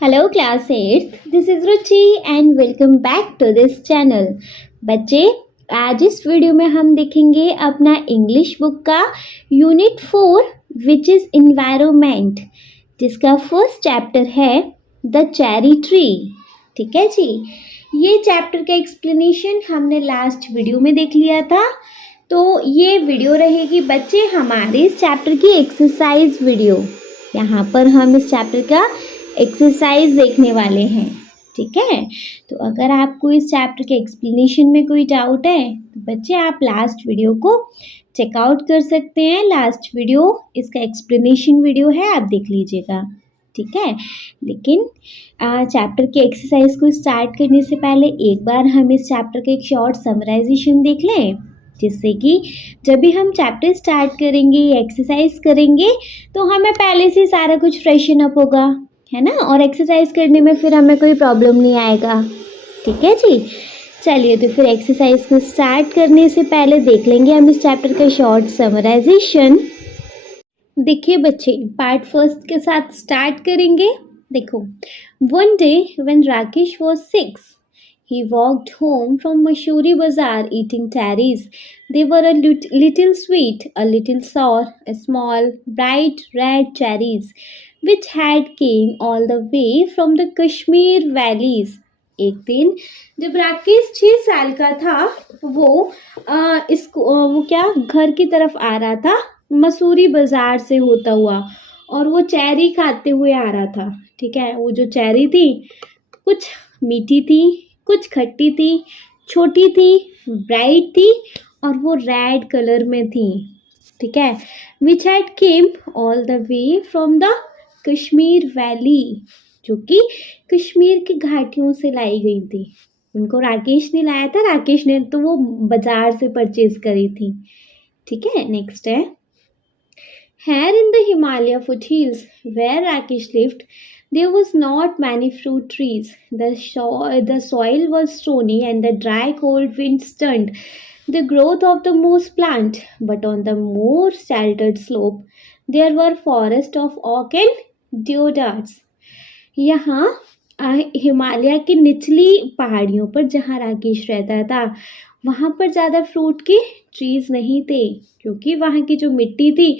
Hello class 8th, this is Ruchi and welcome back to this channel. बच्चे आज इस video में हम देखेंगे अपना इंग्लिश बुक का यूनिट 4 विच इज़ इन्वायरमेंट, जिसका फर्स्ट चैप्टर है द चेरी ट्री। ठीक है जी, ये चैप्टर का एक्सप्लेनेशन हमने लास्ट वीडियो में देख लिया था, तो ये वीडियो रहेगी बच्चे हमारे इस चैप्टर की एक्सरसाइज वीडियो। यहाँ पर हम इस चैप्टर का एक्सरसाइज देखने वाले हैं। ठीक है, तो अगर आपको इस चैप्टर के एक्सप्लेनेशन में कोई डाउट है तो बच्चे आप लास्ट वीडियो को चेकआउट कर सकते हैं। लास्ट वीडियो इसका एक्सप्लेनेशन वीडियो है, आप देख लीजिएगा। ठीक है, लेकिन चैप्टर के एक्सरसाइज को स्टार्ट करने से पहले एक बार हम इस चैप्टर का एक शॉर्ट समराइजेशन देख लें, जिससे कि जब भी हम चैप्टर स्टार्ट करेंगे या एक्सरसाइज करेंगे तो हमें पहले से सारा कुछ फ्रेशन अप होगा, है ना, और एक्सरसाइज करने में फिर हमें कोई प्रॉब्लम नहीं आएगा। ठीक है जी, चलिए तो फिर एक्सरसाइज को स्टार्ट करने से पहले देख लेंगे हम इस चैप्टर का शॉर्ट समराइजेशन। देखिए बच्चे, पार्ट फर्स्ट के साथ स्टार्ट करेंगे। देखो, one day when Rakesh was 6 he walked home from Mashuri Bazaar eating cherries. They were a little sweet, a little sour, a small, bright red cherries, which had came all the way from the Kashmir valleys. एक दिन जब राकेश 6 साल का था, वो क्या घर की तरफ आ रहा था मसूरी बाजार से होता हुआ, और वो चेरी खाते हुए आ रहा था। ठीक है, वो जो चेरी थी कुछ मीठी थी, कुछ खट्टी थी, छोटी थी, ब्राइट थी और वो रेड कलर में थी। ठीक है, which had came all the way from the Kashmir valley, जो कि कश्मीर की घाटियों से लाई गई थी। उनको राकेश ने लाया था, राकेश ने तो वो बाजार से परचेज करी थी। ठीक है, नेक्स्ट है, here in the Himalaya foothills where Rakesh lived, there was not many fruit trees. The soil was stony and the dry cold wind stunned the growth of the moose plant. But on the more sheltered slope, there were forests of oak and deodars. यहाँ हिमालय की निचली पहाड़ियों पर जहाँ राकेश रहता था, वहाँ पर ज़्यादा फ्रूट के ट्रीज नहीं थे, क्योंकि वहाँ की जो मिट्टी थी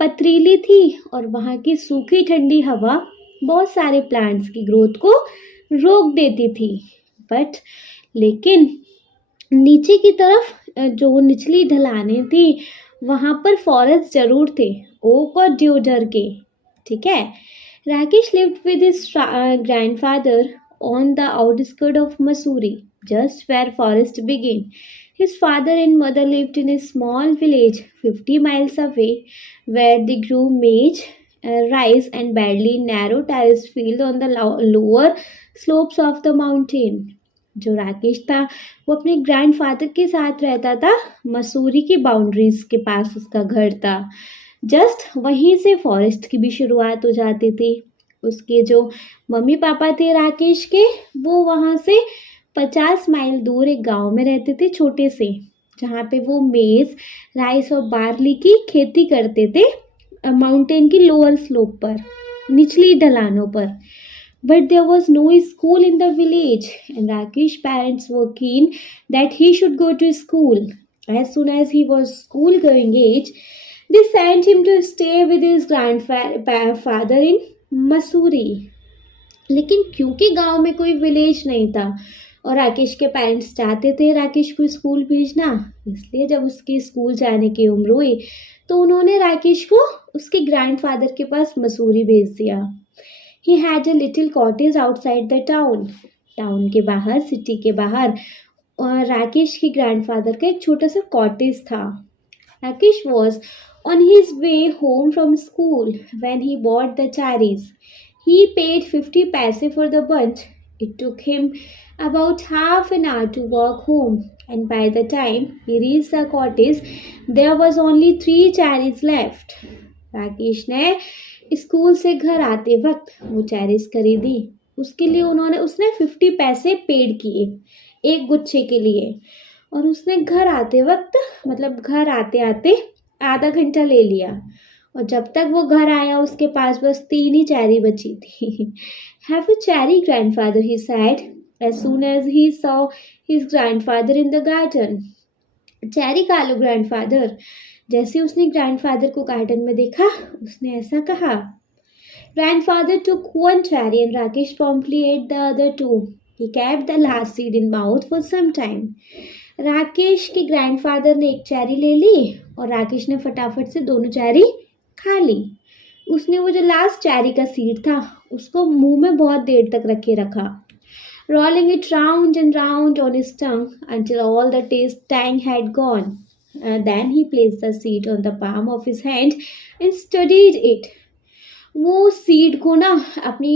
पथरीली थी और वहाँ की सूखी ठंडी हवा बहुत सारे प्लांट्स की ग्रोथ को रोक देती थी। बट लेकिन नीचे की तरफ जो निचली ढलानें थी वहाँ पर फॉरेस्ट जरूर थे, ओक और ड्यूडर के। ठीक है, Rakesh lived with his grandfather on the outskirts of Mussoorie, just where forest began. His father and mother lived in a small village 50 miles away, where they grew maize, rice and badly narrow terraced fields on the lower slopes of the mountain. जो राकेश था वो अपने grandfather के साथ रहता था, मसूरी की boundaries के पास उसका घर था। जस्ट वहीं से फॉरेस्ट की भी शुरुआत हो जाती थी। उसके जो मम्मी पापा थे राकेश के, वो वहाँ से 50 माइल दूर एक गांव में रहते थे, छोटे से, जहाँ पे वो मेज, राइस और बार्ली की खेती करते थे, माउंटेन की लोअर स्लोप पर, निचली ढलानों पर। But there was no school in the village, and Rakesh's parents were keen that he should go to school. As soon as he was school-going age, they sent him to stay with his grandfather in Mussoorie. लेकिन क्योंकि गांव में कोई village नहीं था और राकेश के parents चाहते थे राकेश को स्कूल भेजना, इसलिए जब उसके स्कूल जाने की उम्र हुई तो उन्होंने राकेश को उसके ग्रैंडफादर के पास मसूरी भेज दिया। He had a little cottage outside the town. Town के बाहर, सिटी के बाहर, और राकेश के ग्रैंडफादर का एक छोटा सा कॉटेज था। Rakesh was on his way home from school when he bought the cherries. He paid 50 paise for the bunch. It took him about half an hour to walk home, and by the time he reached the cottage, there was only 3 cherries left. Rakesh ने school से घर आते वक्त वो cherries खरीदी। उसके लिए उसने 50 पैसे पेड किए एक गुच्छे के लिए, और उसने घर आते वक्त, मतलब घर आते आते आधा घंटा ले लिया, और जब तक वो घर आया उसके पास बस 3 ही चेरी बची थी। Have a cherry grandfather, he said as soon as he saw his grandfather in the garden. Cherry खा लो ग्रैंडफादर। जैसे उसने ग्रैंडफादर को गार्डन में देखा उसने ऐसा कहा। Grandfather took one cherry and Rakesh promptly ate the other two. He kept the last seed in mouth for some time. Rakesh के ग्रैंडफादर ने एक चेरी ले ली और राकेश ने फटाफट से दोनों चेरी खा ली। उसने वो जो लास्ट चेरी का सीड था उसको मुंह में बहुत देर तक रखे रखा, rolling it round and round on his tongue until all the taste tang had gone. Then he placed the seed on the palm of his hand and studied it. वो सीड को ना अपनी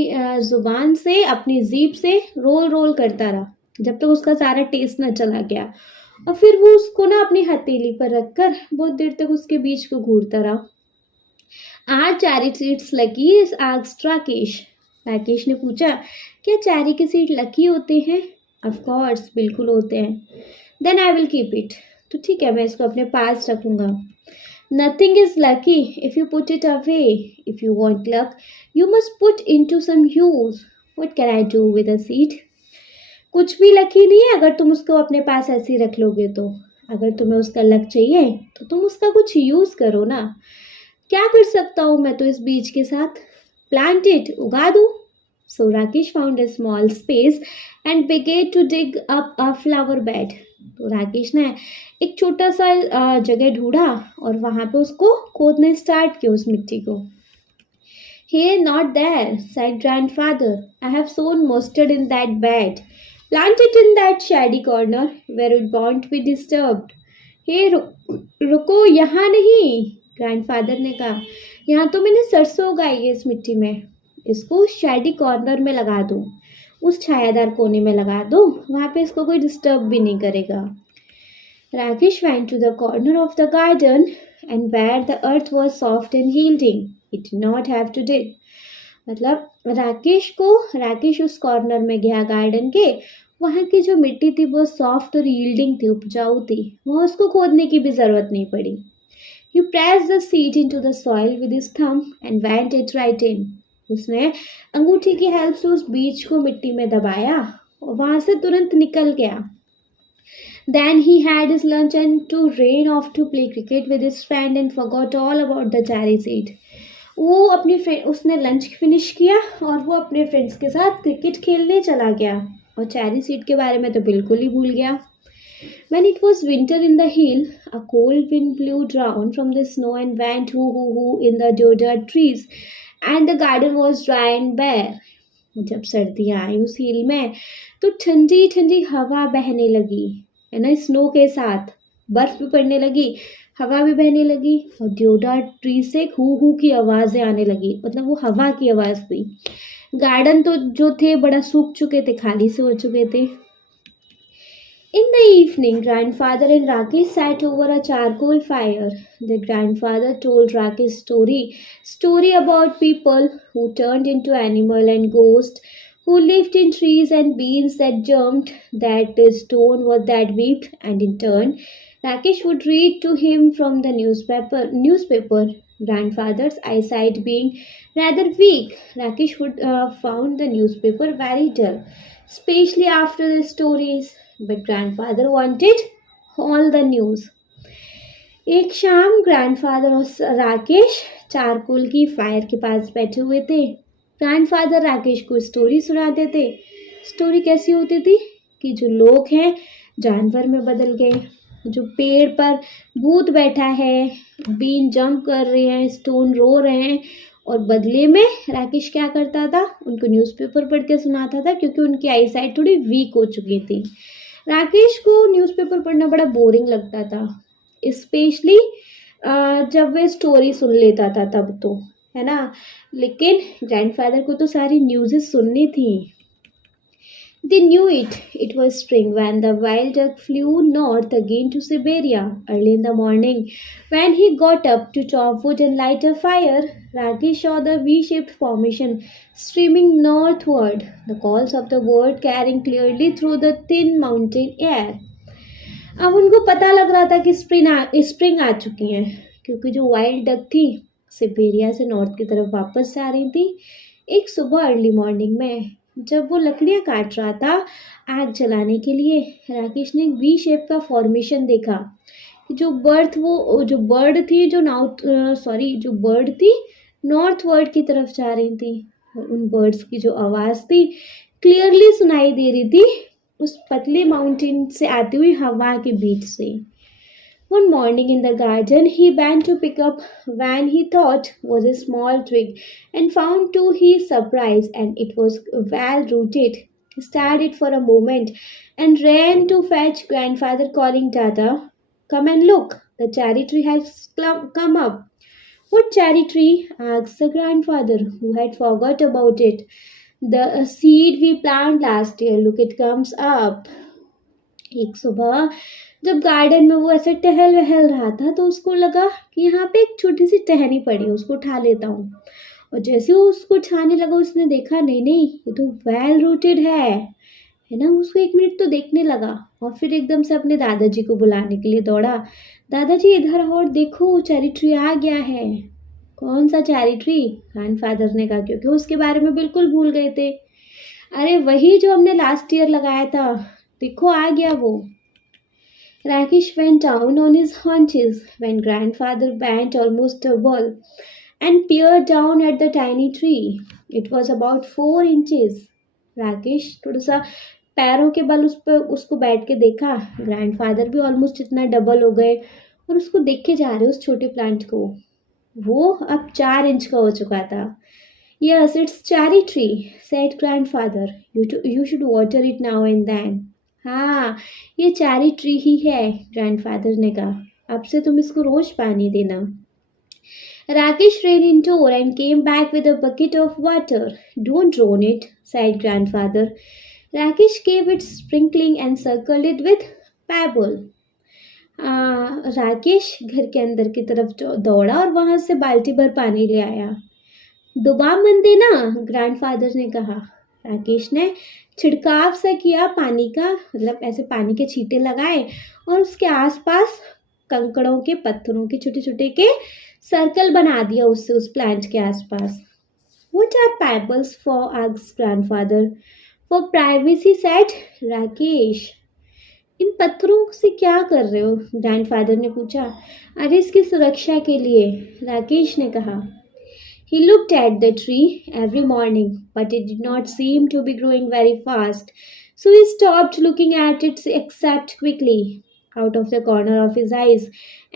जुबान से, अपनी जीभ से रोल रोल करता रहा जब तक उसका सारा टेस्ट न चला गया, और फिर वो उसको ना अपनी हथेली पर रखकर बहुत देर तक उसके बीच को घूरता रहा। Are cherry seeds lucky? Asked Rakesh. Rakesh ने पूछा, क्या चेरी के सीड लकी होते हैं? ऑफ कोर्स, बिल्कुल होते हैं। Then I will keep it. तो ठीक है, मैं इसको अपने पास रखूंगा। Nothing is lucky if you put it away. If you want luck you must put into some use. What can I do with a seed? कुछ भी लकी नहीं है अगर तुम उसको अपने पास ऐसे ही रख लोगे तो। अगर तुम्हें उसका लक चाहिए तो तुम उसका कुछ यूज करो ना। क्या कर सकता हूँ मैं तो इस बीज के साथ? प्लांट इट, उगा दूँ। So Rakesh found a small space and began to dig up a flower bed. तो राकेश ने एक छोटा सा जगह ढूंढा और वहां पे उसको खोदने स्टार्ट किया उस मिट्टी को। Hey, not there, said grandfather. I have sown mustard in that bed. Plant it in that shady corner where it won't be disturbed. Hey, रुको, यहाँ नहीं, ग्रैंडफादर ने कहा। यहाँ तो मैंने सरसों उगाई है इस मिट्टी में। इसको शैडी कॉर्नर में लगा दो, उस छायादार कोने में लगा दो, वहाँ पे इसको कोई डिस्टर्ब भी नहीं करेगा। Rakesh went to the corner of the garden and where the earth was soft and yielding. He did not have to dig. मतलब राकेश उस कॉर्नर में गया गार्डन के, वहाँ की जो मिट्टी थी वो सॉफ्ट और यील्डिंग थी, उपजाऊ थी, वहाँ उसको खोदने की भी जरूरत नहीं पड़ी। He pressed the seed into the soil with his thumb and went it right in. उसने अंगूठी की हेल्प से उस बीज को मिट्टी में दबाया और वहां से तुरंत निकल गया। Then he had his lunch and to ran off to play cricket with his friend and forgot all about the cherry seed. वो अपनी फ्रेंड, उसने लंच फिनिश किया और वो अपने फ्रेंड्स के साथ क्रिकेट खेलने चला गया और चेरी सीड के बारे में तो बिल्कुल ही भूल गया। When it was winter in the hill, a cold wind blew down from the snow and went hoo hoo hoo in the deodar trees, and the garden was dry and bare. जब सर्दियाँ आई उस हिल में तो ठंडी ठंडी हवा बहने लगी, है ना, स्नो के साथ बर्फ भी पड़ने लगी, हवा भी बहने लगी और deodar ट्री से हू हू की आवाज़ें आने लगी, मतलब वो हवा की आवाज़ थी। गार्डन तो जो थे बड़ा सूख चुके थे, खाली से हो चुके थे। In the evening, grandfather and Rakesh sat over a charcoal fire. The grandfather told Rakesh story about people who turned into animal and ghosts, who lived in trees and beans that jumped, that stone was that wept, and in turn, Rakesh would read to him from the newspaper. Grandfather's eyesight being rather weak, Rakesh would found the newspaper very dull, especially after the stories. But grandfather wanted all the news. एक शाम grandfather और Rakesh charcoal की fire के पास बैठे हुए थे। Grandfather Rakesh को story सुनाते थे। स्टोरी कैसी होती थी कि जो लोग हैं जानवर में बदल गए, जो पेड़ पर भूत बैठा है, बीन जंप कर रहे हैं, स्टोन रो रहे हैं, और बदले में राकेश क्या करता था, उनको न्यूज़पेपर पढ़ के सुनाता था क्योंकि उनकी आई साइट थोड़ी वीक हो चुकी थी। राकेश को न्यूज़पेपर पढ़ना बड़ा बोरिंग लगता था, स्पेशली जब वे स्टोरी सुन लेता था तब तो, है ना, लेकिन ग्रैंडफादर को तो सारी न्यूज़ेस सुननी थी। They knew it. It was spring when the wild duck flew north again to Siberia. Early in the morning, when he got up to chop wood and light a fire, Rakesh saw the V-shaped formation streaming northward, the calls of the bird carrying clearly through the thin mountain air. अब उनको पता लग रहा था कि spring आ चुकी है, क्योंकि जो वाइल्ड डक थी सिबेरिया से नॉर्थ की तरफ वापस जा रही थी। एक सुबह अर्ली मॉर्निंग में जब वो लकड़ियाँ काट रहा था आग जलाने के लिए, राकेश ने एक वी शेप का फॉर्मेशन देखा। जो बर्ड थी नॉर्थ वर्ड की तरफ जा रही थी। और उन बर्ड्स की जो आवाज़ थी क्लियरली सुनाई दे रही थी उस पतले माउंटेन से आती हुई हवा के बीच से। One morning in the garden, he bent to pick up when he thought was a small twig, and found to his surprise, and it was well rooted. He stared it for a moment, and ran to fetch grandfather, calling, "Dada, come and look! The cherry tree has come up." "What cherry tree?" asked the grandfather, who had forgot about it. "The seed we planted last year. Look, it comes up." एक सुबह जब garden में वो ऐसे टहल वहल रहा था तो उसको लगा कि यहाँ पे एक छोटी सी टहनी पड़ी है, उसको उठा लेता हूँ। और जैसे वो उसको उठाने लगा उसने देखा नहीं नहीं ये तो वेल रूटेड है ना। उसको एक मिनट तो देखने लगा और फिर एकदम से अपने दादाजी को बुलाने के लिए दौड़ा। "दादाजी इधर और देखो, चेरी ट्री आ गया है।" "कौन सा चेरी ट्री?" ग्रैंडफादर ने कहा, क्योंकि उसके बारे में बिल्कुल भूल गए थे। "अरे वही जो हमने लास्ट ईयर लगाया था, देखो आ गया वो." Rakesh went down on his haunches when grandfather bent almost double and peered down at the tiny tree. It was about 4 inches. Rakesh थोड़ा सा पैरों के बल उसको बैठ के देखा। ग्रैंडफादर भी ऑलमोस्ट इतना डबल हो गए और उसको देख के जा रहे उस छोटे प्लांट को। वो अब 4 इंच का हो चुका था। "Yes, it's cherry tree," said grandfather. You should water it now and then." "हाँ, ये चेरी ट्री ही है," ग्रैंडफादर ने कहा। "अब से तुम इसको रोज पानी देना." Rakesh ran indoor and came back with a bucket of water. "Don't drown it," said grandfather. Rakesh gave it sprinkling and circled it with pebble. Rakesh घर के अंदर की तरफ दौड़ा और वहां से बाल्टी भर पानी ले आया। "डुबा मत देना," ग्रैंडफादर ने कहा। राकेश ने छिड़काव सा किया पानी का, मतलब ऐसे पानी के छींटे लगाए और उसके आसपास कंकड़ों के पत्थरों के छोटे छोटे के सर्कल बना दिया उससे उस प्लांट के आसपास। "What are pebbles for?" asked grandfather. "For privacy," said Rakesh. "इन पत्थरों से क्या कर रहे हो?" ग्रैंडफादर ने पूछा। "अरे इसकी सुरक्षा के लिए," राकेश ने कहा। He looked at the tree every morning, but it did not seem to be growing very fast. So he stopped looking at it except quickly, out of the corner of his eyes.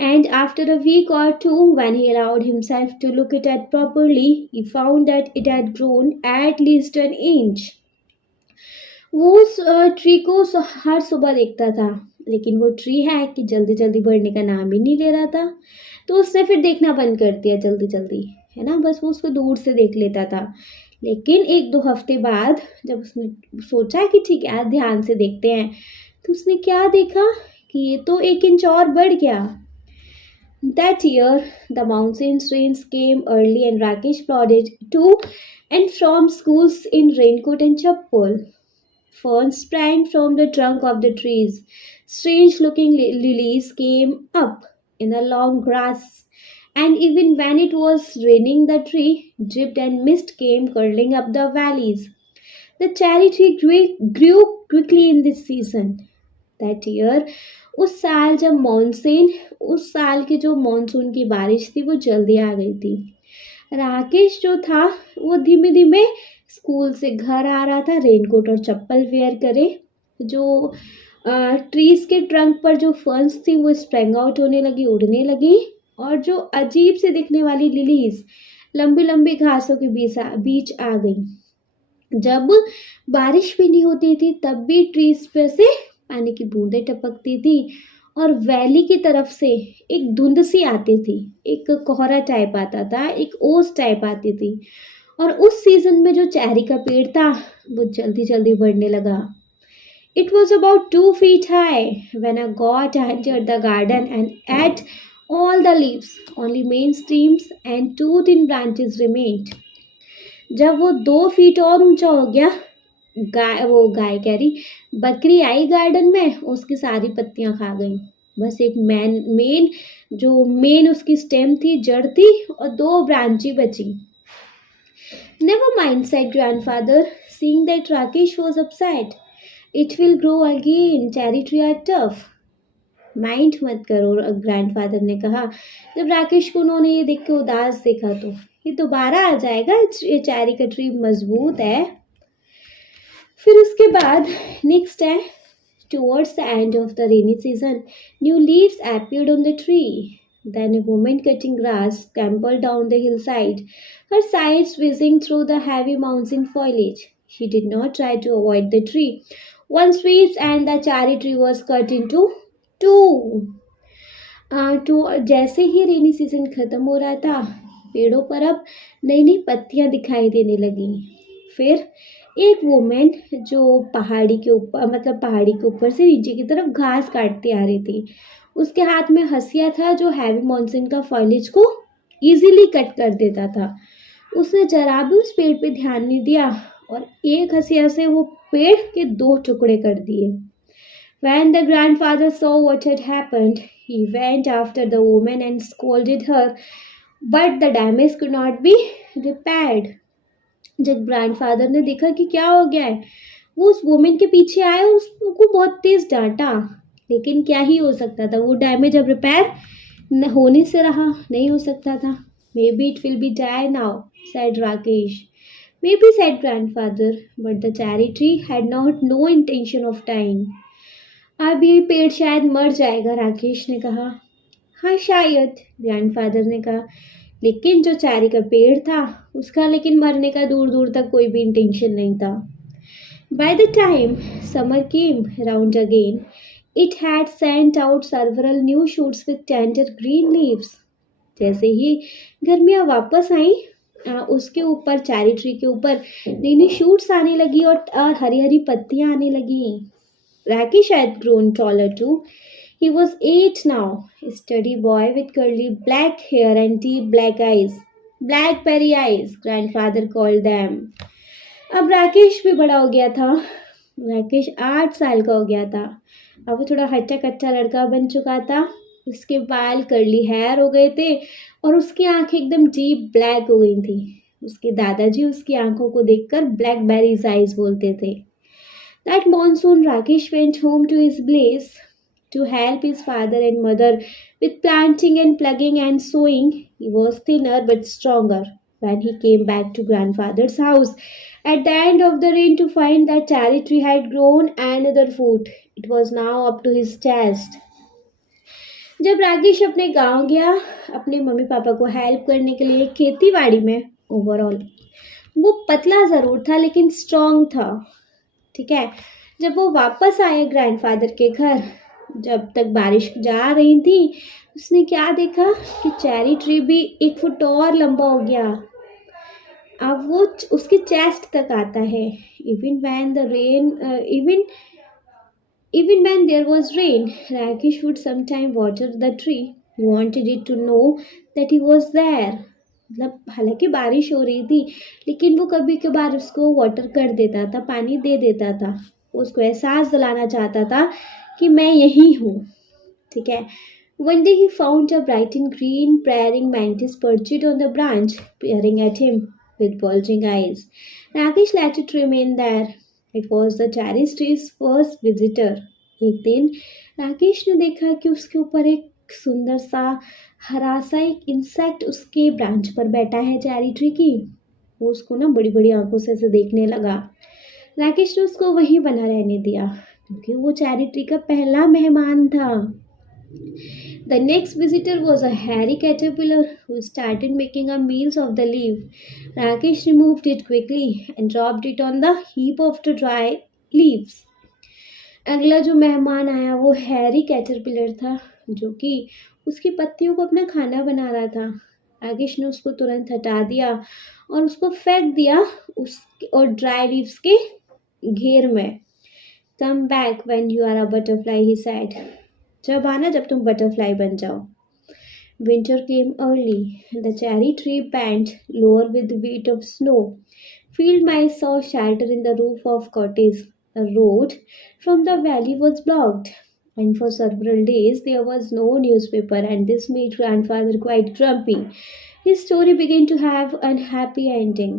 And after a week or two, when he allowed himself to look at it properly, he found that it had grown at least an inch. वो उस tree को हर सुबह देखता था, लेकिन वो tree है कि जल्दी जल्दी बढ़ने का नाम ही नहीं ले रहा था। तो उसने फिर देखना बंद कर दिया जल्दी जल्दी, है ना, बस वो उसको दूर से देख लेता था। लेकिन 1-2 हफ्ते बाद जब उसने सोचा कि ठीक है आज ध्यान से देखते हैं, तो उसने क्या देखा कि ये तो 1 इंच और बढ़ गया। That year the monsoon rains came early and Rakesh plodded to and from schools in raincoat and chappal. Ferns sprang from the trunk of the trees. Strange-looking lilies came up in the long grass, and even when it was raining, the tree dripped and mist came curling up the valleys. The cherry tree grew quickly in this season. That year, उस साल की जो monsoon की बारिश थी वो जल्दी आ गई थी। राकेश जो था वो धीमे धीमे स्कूल से घर आ रहा था, रेनकोट और चप्पल वेयर करे। जो ट्रीज के ट्रंक पर जो फर्न्स थी वो स्प्रेंग आउट होने लगी, उड़ने लगी, और जो अजीब से दिखने वाली लिलीज लंबी लंबी घासों के बीच आ गई। जब बारिश भी नहीं होती थी तब भी ट्रीज पर से पानी की बूंदें टपकती थी और वैली की तरफ से एक धुंध सी आती थी, एक कोहरा टाइप आता था, एक ओस टाइप आती थी। और उस सीजन में जो चेरी का पेड़ था वो जल्दी जल्दी बढ़ने लगा। It was about 2 feet high when a goat entered the garden and ate all the leaves. Only main stems and 2 thin branches remained. जब वो 2 फीट और ऊंचा हो गया, बकरी आई गार्डन में, उसकी सारी पत्तियां खा गई। बस एक मेन जो मेन उसकी स्टेम थी, जड़ थी, और 2 ब्रांची बची. Never mind, said grandfather, seeing that Rakesh was upset. It will grow again. Cherry tree are tough. Mind मत करो, ग्रैंडफादर ने कहा. जब राकेश को उन्होंने ये देख के उदास देखा तो, ये दोबारा आ जाएगा, ये चेरी का ट्री मजबूत है. फिर उसके बाद नेक्स्ट है, towards the end of the rainy season, new leaves appeared on the tree. Then a woman cutting grass scrambled down the hillside, her sides whizzing through the heavy mountain foliage. She did not try to avoid the tree. One sweep and the cherry tree was cut into two. तो जैसे ही rainy season खत्म हो रहा था, पेड़ों पर अब नई नई पत्तियां दिखाई देने लगी. फिर एक वुमेन जो पहाड़ी के ऊपर से नीचे की तरफ घास काटती आ रही थी, उसके हाथ में हंसिया था जो हैवी मॉनसून का फॉलिज को इजीली कट कर देता था. उसने जरा भी उस पेड़ पे ध्यान नहीं दिया और एक हंसिया से वो पेड़ के 2 टुकड़े कर दिए. When the grandfather saw what had happened, he went after the woman and scolded her, but the damage could not be repaired. जब ग्रैंडफादर ने देखा कि क्या हो गया है, वो उस वुमेन के पीछे आए और उसको बहुत तेज डांटा, लेकिन क्या ही हो सकता था, वो डैमेज अब रिपेयर होने से रहा नहीं हो सकता था. Maybe it will be die now, said Rakesh. Maybe, said grandfather, but the cherry tree had no intention of dying. अब ये पेड़ शायद मर जाएगा, राकेश ने कहा. हाँ शायद, ग्रैंडफादर ने कहा, लेकिन जो चेरी का पेड़ था उसका लेकिन मरने का दूर दूर तक कोई भी इंटेंशन नहीं था. By the time summer came round again, it had sent out several new shoots with tender green leaves. जैसे ही गर्मियाँ वापस आई, उसके ऊपर चेरी ट्री के ऊपर नई नई शूट्स आने लगी और हरी हरी पत्तियाँ आने लगी. Rakesh had grown taller too. He was 8 now, a sturdy boy with curly black hair and deep black eyes. Blackberry eyes, grandfather called them. अब राकेश भी बड़ा हो गया था. राकेश 8 साल का हो गया था. अब वो थोड़ा हट्टा कट्टा लड़का बन चुका था. उसके बाल कर्ली हेयर हो गए थे और उसकी आंखें एकदम डीप ब्लैक हो गई थी. उसके दादाजी उसकी आंखों को देखकर ब्लैकबेरीज आइज बोलते थे. That monsoon, Rakesh went home to his place to help his father and mother with planting and plugging and sowing. He was thinner but stronger when he came back to grandfather's house at the end of the rain to find that cherry tree had grown another foot. It was now up to his chest. जब राकेश अपने गांव गया अपने mummy papa को help करने के लिए खेती बाड़ी में, ओवरऑल वो पतला ज़रूर था लेकिन स्ट्रॉन्ग था. ठीक है. जब वो वापस आए ग्रैंडफादर के घर, जब तक बारिश जा रही थी, उसने क्या देखा कि चेरी ट्री भी 1 फुट और लंबा हो गया. अब वो उसके चेस्ट तक आता है. Even when there was rain, Rakesh would sometimes water the tree. He wanted it to know that he was there. मतलब हालांकि बारिश हो रही थी लेकिन वो कभी कभार उसको वाटर कर देता था, पानी दे देता था. उसको एहसास दिलाना चाहता था कि मैं यही हूँ. ठीक है. One day he found a bright and green praying mantis perched on the branch, peering at him with bulging eyes. Rakesh let it remain there. It was the cherry tree's first visitor. एक दिन राकेश ने देखा कि उसके ऊपर एक सुंदर सा हरा सा एक इंसेक्ट उसके ब्रांच पर बैठा है चेरी ट्री की. वो उसको ना बड़ी बड़ी आंखों से ऐसे देखने लगा. राकेश ने उसको वहीं बना रहने दिया क्योंकि वो चेरी ट्री का पहला मेहमान था. The next visitor was a hairy caterpillar who started making a meals of the leaf. Rakesh removed it quickly and dropped it on the heap of the dry leaves. अगला जो मेहमान आया वो Harry caterpillar था जो कि उसकी पत्तियों को अपना खाना बना रहा था. राकेश ने उसको तुरंत हटा दिया और उसको फेंक दिया और ड्राई लीव्स के घेर में. Come back when you are a butterfly, he said. जब आना जब तुम बटरफ्लाई बन जाओ. Winter came early. The cherry tree bent lower with the weight of snow. Field mice saw shelter in the roof of cottage. The road from the valley was blocked. and for several days there was no newspaper, and this made grandfather quite grumpy. His story began to have unhappy ending.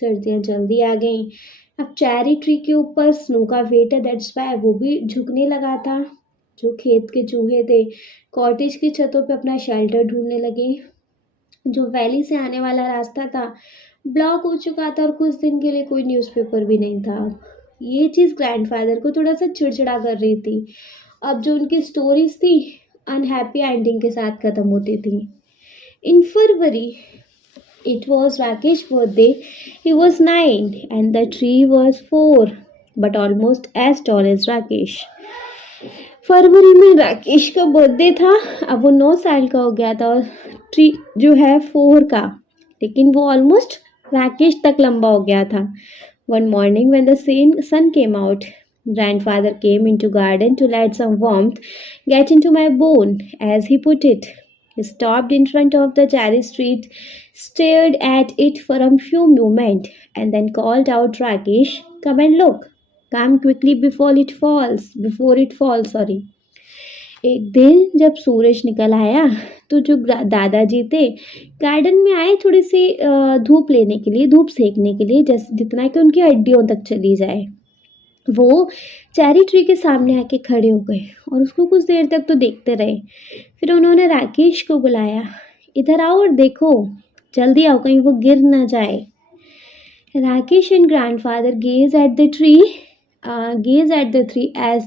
सर्दियाँ जल्दी आ गईं. अब cherry tree के ऊपर snow का wait है, that's why वो भी झुकने लगा था. जो खेत के चूहे थे कॉटेज की छतों पे अपना शेल्टर ढूंढने लगे. जो वैली से आने वाला रास्ता था ब्लॉक हो चुका था और कुछ दिन के लिए कोई न्यूज़पेपर भी नहीं था. ये चीज़ ग्रैंडफादर को थोड़ा सा चिड़चिड़ा कर रही थी. अब जो उनकी स्टोरीज थी अनहैप्पी एंडिंग के साथ ख़त्म होती थी. इन फरवरी it was Rakesh's birthday. He was 9 and the tree was 4 but almost as tall as Rakesh. फरवरी में राकेश का बर्थडे था. अब वो 9 साल का हो गया था और ट्री जो है 4 का, लेकिन वो ऑलमोस्ट राकेश तक लंबा हो गया था. One morning when the sun came out, grandfather came into garden to let some warmth get into my bone, as he put it. He stopped in front of the cherry street, stared at it for a few moments, and then called out, Rakesh, come and look. Come quickly before it falls. Sorry. एक दिन जब सूरज निकल आया तो जो दादाजी थे garden में आए थोड़ी सी धूप लेने के लिए, धूप सेकने के लिए, जैसे जितना कि उनकी हड्डियों तक चली जाए. वो चेरी ट्री के सामने आके खड़े हो गए और उसको कुछ देर तक तो देखते रहे. फिर उन्होंने राकेश को बुलाया. इधर आओ और देखो, जल्दी आओ कहीं वो गिर ना जाए. Rakesh and grandfather gazed at the tree as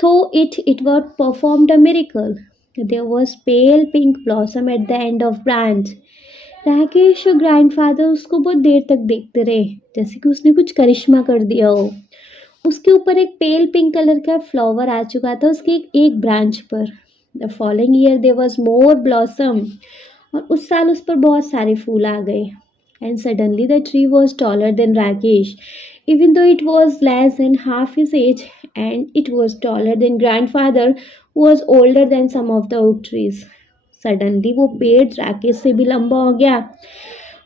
though it were performed a miracle. There was pale pink blossom at the end of branch. Rakesh और ग्रैंडफादर उसको बहुत देर तक देखते रहे जैसे कि उसने कुछ करिश्मा कर दिया हो. उसके ऊपर एक पेल पिंक कलर का फ्लावर आ चुका था उसके एक ब्रांच पर. The following year there was more blossom. और उस साल उस पर बहुत सारे फूल आ गए. And suddenly the tree was taller than Rakesh, even though it was less than half his age, and it was taller than grandfather who was older than some of the oak trees. Suddenly वो पेड़ राकेश से भी लंबा हो गया,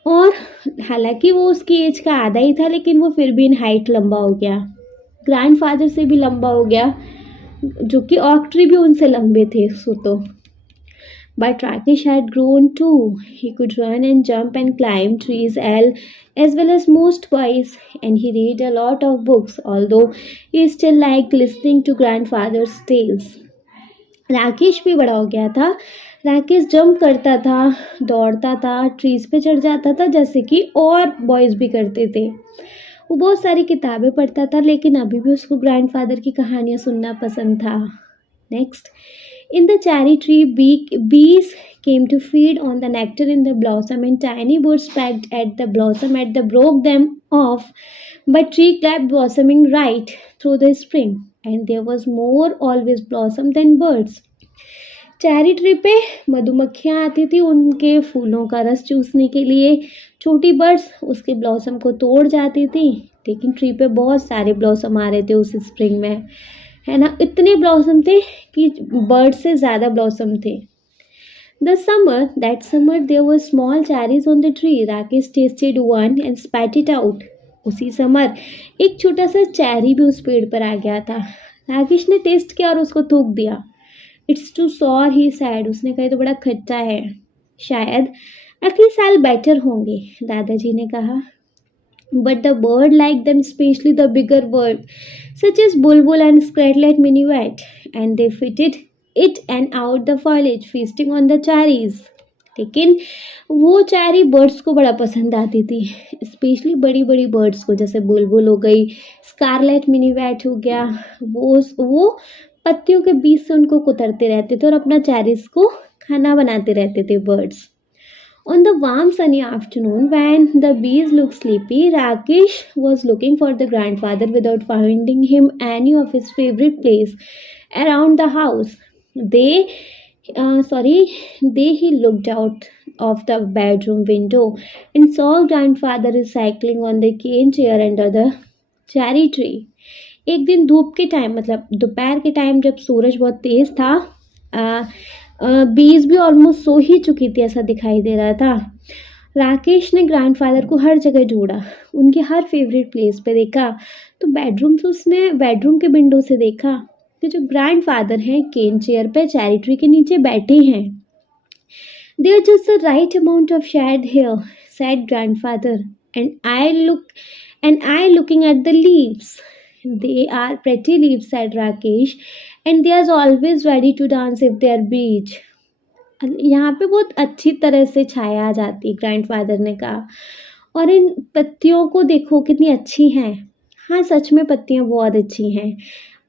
और हालांकि वो उसकी एज का आधा ही था लेकिन वो फिर भी इन हाइट लंबा हो गया. ग्रैंडफादर से भी लंबा हो गया, जो कि ऑक ट्री भी उनसे लंबे थे. सो तो But Rakesh had grown too. He could run and jump and climb trees as well as most boys, and he read a lot of books, although he still liked listening to grandfather's tales. Rakesh भी बड़ा हो गया था. Rakesh jump करता था, दौड़ता था, trees पे चढ़ जाता था जैसे कि और बॉयज़ भी करते थे. वो बहुत सारी किताबें पढ़ता था, लेकिन अभी भी उसको ग्रैंडफादर की कहानियाँ सुनना पसंद था. Next, in the cherry tree, bees came to feed on the nectar in the blossom, and tiny birds pecked at the blossom and they broke them off. But tree kept blossoming right through the spring, and there was more always blossom than birds. Cherry tree पे मधुमक्खियाँ आती थी उनके फूलों का रस चूसने के लिए. छोटी बर्ड्स उसके ब्लॉसम को तोड़ जाती थी, लेकिन ट्री पे बहुत सारे ब्लॉसम आ रहे थे उस स्प्रिंग में, है ना. इतने ब्लॉसम थे कि बर्ड से ज़्यादा ब्लॉसम थे. That summer there were small cherries on the tree. Rakesh tasted one and spat it out. उसी समर एक छोटा सा चेरी भी उस पेड़ पर आ गया था. राकेश ने टेस्ट किया और उसको थूक दिया. It's too sour he said. उसने कहा तो बड़ा खट्टा है, शायद अगले साल बेटर होंगे, दादाजी ने कहा. But the bird liked them, especially the bigger bird, such as bulbul and scarlet minuet, and they fitted it and out the foliage, feasting on the cherries. लेकिन वो चेरी बर्ड्स को बड़ा पसंद आती थी, स्पेशली बड़ी बड़ी बर्ड्स को, जैसे बुलबुल हो गई, स्कारलेट मिनीवैट हो गया. वो पत्तियों के बीच से उनको कुतरते रहते थे और अपना चेरीज को खाना बनाते रहते थे birds. On the warm sunny afternoon, when the bees looked sleepy, Rakesh was looking for the grandfather without finding him any of his favorite place around the house. He looked out of the bedroom window and saw grandfather recycling on the cane chair under the cherry tree. एक दिन धूप के time, मतलब दोपहर के time, जब सूरज बहुत तेज था, बीज भी ऑलमोस्ट सो ही चुकी थी ऐसा दिखाई दे रहा था. राकेश ने ग्रैंडफादर को हर जगह ढूंढा, उनके हर फेवरेट प्लेस पे देखा. तो बेडरूम के विंडो से देखा कि जो ग्रैंडफादर हैं केन चेयर पे चेरी ट्री के नीचे बैठे हैं. They're just the right amount of shade here, said grandfather. And I looking at the leaves. They are pretty leaves, said Rakesh, and they are always ready to dance if they are beach. यहाँ पे बहुत अच्छी तरह से छाया आ जाती, grandfather ने कहा. और इन पत्तियों को देखो कितनी अच्छी हैं. हाँ, सच में पत्तियाँ बहुत अच्छी हैं.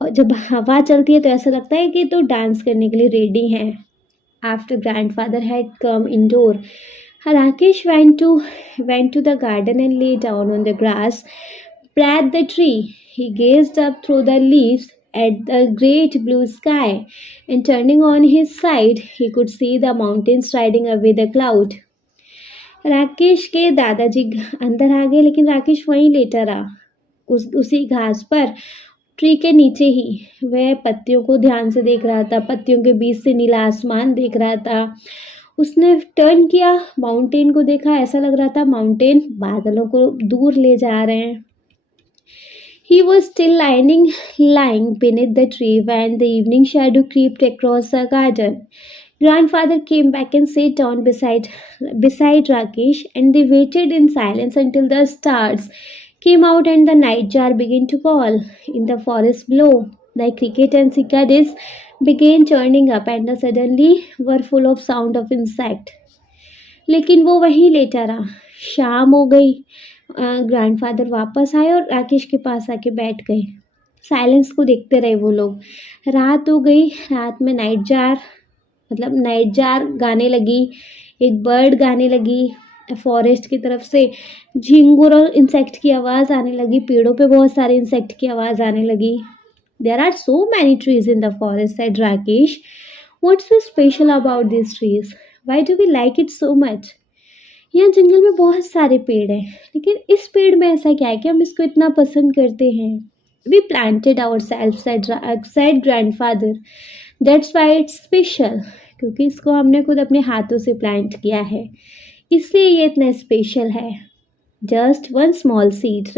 और जब हवा चलती है तो ऐसा लगता है कि तो डांस करने के लिए रेडी हैं. After grandfather had come indoor, Rakesh went to the garden and lay down on the grass beneath the tree. He gazed up through the leaves at the great blue sky, and turning on his side, he could see the mountains riding away the cloud. Rakesh के दादाजी अंदर आ गए, लेकिन राकेश वहीं लेटा रहा उसी घास पर, ट्री के नीचे ही. वह पत्तियों को ध्यान से देख रहा था, पत्तियों के बीच से नीला आसमान देख रहा था. उसने टर्न किया, माउंटेन को देखा, ऐसा लग रहा था माउंटेन बादलों को दूर ले जा रहे हैं. He was still lying beneath the tree when the evening shadow crept across the garden. Grandfather came back and sat down beside Rakesh, and they waited in silence until the stars came out and the nightjar began to call. In the forest below, the cricket and cicadas began churning up and suddenly were full of sound of insect. लेकिन वो वहीं लेटा रहा. शाम हो गई. Grandfather वापस आए और राकेश के पास आके बैठ गए. साइलेंस को देखते रहे वो लोग. रात हो गई. रात में नाइट जार गाने लगी. एक बर्ड गाने लगी. फॉरेस्ट की तरफ से झिंगुर और इंसेक्ट की आवाज़ आने लगी. पेड़ों पे बहुत सारे इंसेक्ट की आवाज़ आने लगी. There are so many trees in the forest, said Rakesh. What's so special about these trees? Why do we like it so much? यहाँ जंगल में बहुत सारे पेड़ हैं, लेकिन इस पेड़ में ऐसा क्या है कि हम इसको इतना पसंद करते हैं? We planted ourselves, said grandfather. That's why it's special. क्योंकि इसको हमने खुद अपने हाथों से प्लांट किया है, इसलिए ये इतना स्पेशल है. Just one small seed,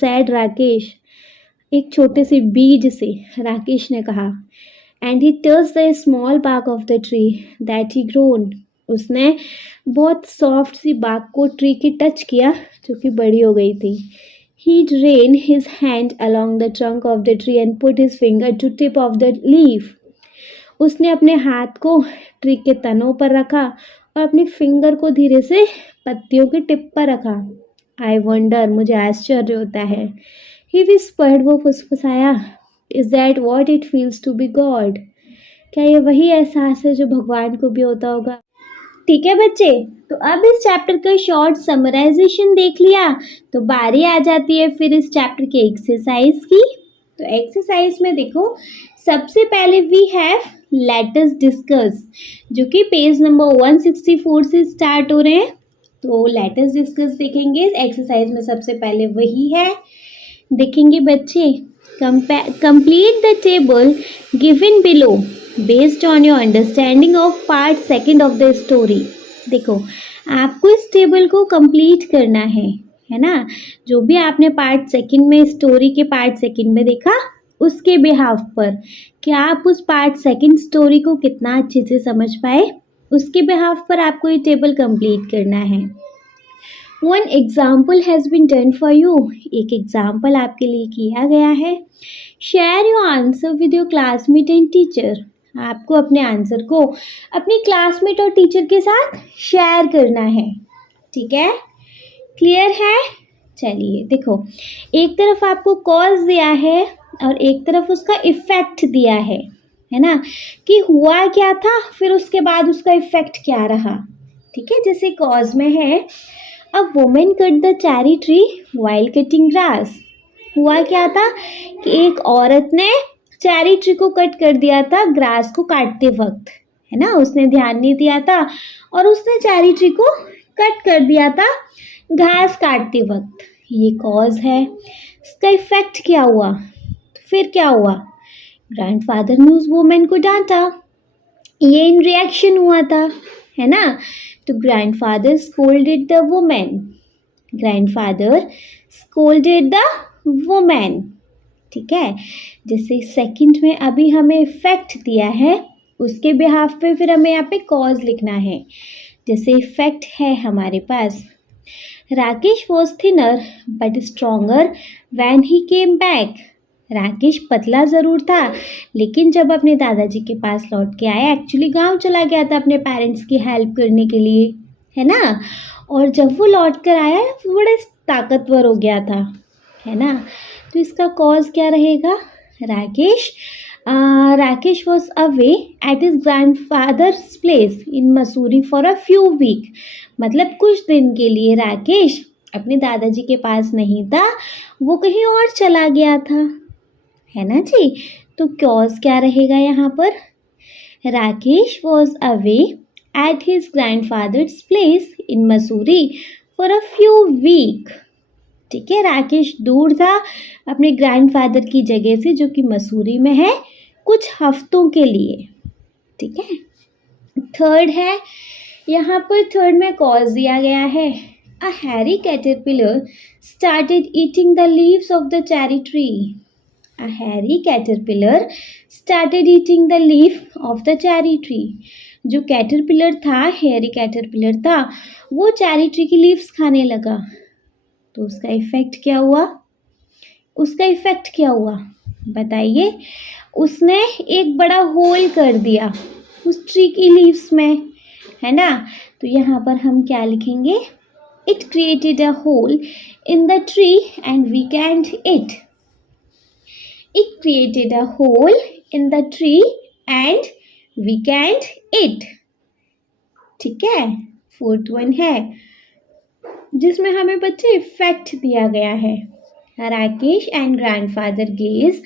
said Rakesh. एक छोटे से बीज से, राकेश ने कहा. And he touched the small bark of the tree that he grown. उसने बहुत सॉफ्ट सी बाग को ट्री की टच किया जो कि बड़ी हो गई थी. He ran his hand along the trunk of the tree and put his finger to tip of the leaf. उसने अपने हाथ को ट्री के तनों पर रखा और अपनी फिंगर को धीरे से पत्तियों के टिप पर रखा. I wonder, मुझे आश्चर्य होता है. He whispered, वो फुसफुसाया. Is that what it feels to be God? क्या ये वही एहसास है जो भगवान को भी होता होगा? ठीक है बच्चे, तो अब इस चैप्टर का शॉर्ट समराइजेशन देख लिया, तो बारी आ जाती है फिर इस चैप्टर के एक्सरसाइज की. तो एक्सरसाइज में देखो, सबसे पहले we have let us discuss, जो कि पेज नंबर 164 से स्टार्ट हो रहे हैं. तो लेट अस डिस्कस देखेंगे एक्सरसाइज में. सबसे पहले वही है, देखेंगे बच्चे. Complete the table given below based on your understanding of part second of the story. देखो, आपको इस टेबल को कंप्लीट करना है ना. जो भी आपने पार्ट सेकंड में, स्टोरी के पार्ट सेकंड में देखा, उसके बिहाफ पर क्या आप उस पार्ट सेकंड स्टोरी को कितना अच्छे से समझ पाए, उसके बिहाफ पर आपको ये टेबल कंप्लीट करना है. One example has been done for you. एक एग्जाम्पल आपके लिए किया गया है. Share your answer with your classmate and teacher. आपको अपने आंसर को अपनी क्लासमेट और टीचर के साथ शेयर करना है. ठीक है, क्लियर है? चलिए देखो, एक तरफ आपको कॉज दिया है और एक तरफ उसका इफेक्ट दिया है ना, कि हुआ क्या था, फिर उसके बाद उसका इफेक्ट क्या रहा. ठीक है, जैसे कॉज में है, a women cut the cherry tree while cutting grass. हुआ क्या था कि एक औरत ने चेरी ट्री को कट कर दिया था ग्रास को काटते वक्त, है ना. उसने ध्यान नहीं दिया था और उसने चेरी ट्री को कट कर दिया था घास काटते वक्त. ये कॉज है. इसका इफेक्ट क्या हुआ, फिर क्या हुआ? ग्रैंडफादर ने उस वुमेन को डांटा. ये इन रिएक्शन हुआ था, है ना. तो grandfather scolded the women. Grandfather scolded the women. ठीक है। जैसे सेकंड में अभी हमें इफेक्ट दिया है, उसके बिहाफ पे फिर हमें यहाँ पे कॉज लिखना है। जैसे इफेक्ट है हमारे पास, Rakesh was thinner but stronger when he came back. Rakesh पतला ज़रूर था, लेकिन जब अपने दादाजी के पास लौट के आया, एक्चुअली गांव चला गया था अपने पेरेंट्स की हेल्प करने के लिए, है ना। और जब वो लौट कर आया वो बड़ा ताकतवर हो गया था, है ना। तो इसका कॉज क्या रहेगा, Rakesh was away at his grandfather's place in Mussoorie for a few week. मतलब कुछ दिन के लिए राकेश अपने दादाजी के पास नहीं था, वो कहीं और चला गया था, है ना जी। तो कॉज क्या रहेगा यहाँ पर, Rakesh was away at his grandfather's place in Mussoorie for a few week. ठीक है, राकेश दूर था अपने ग्रैंडफादर की जगह से जो कि मसूरी में है, कुछ हफ्तों के लिए। ठीक है। थर्ड है, यहाँ पर थर्ड में कॉज दिया गया है, अ Harry caterpillar started eating the leaves of the cherry tree. A hairy caterpillar started eating the leaf of the cherry tree. जो कैटरपिलर था, हेयरी कैटरपिलर था, वो चेरी ट्री की लीव्स खाने लगा। तो उसका इफेक्ट क्या हुआ बताइए। उसने एक बड़ा होल कर दिया उस ट्री की लीव्स में, है ना। तो यहाँ पर हम क्या लिखेंगे, it created a hole in the tree and weakened it. It created a hole in the tree and weakened it. ठीक है। फोर्थ वन है जिसमें हमें बच्चे इफेक्ट दिया गया है, Rakesh and grandfather gazed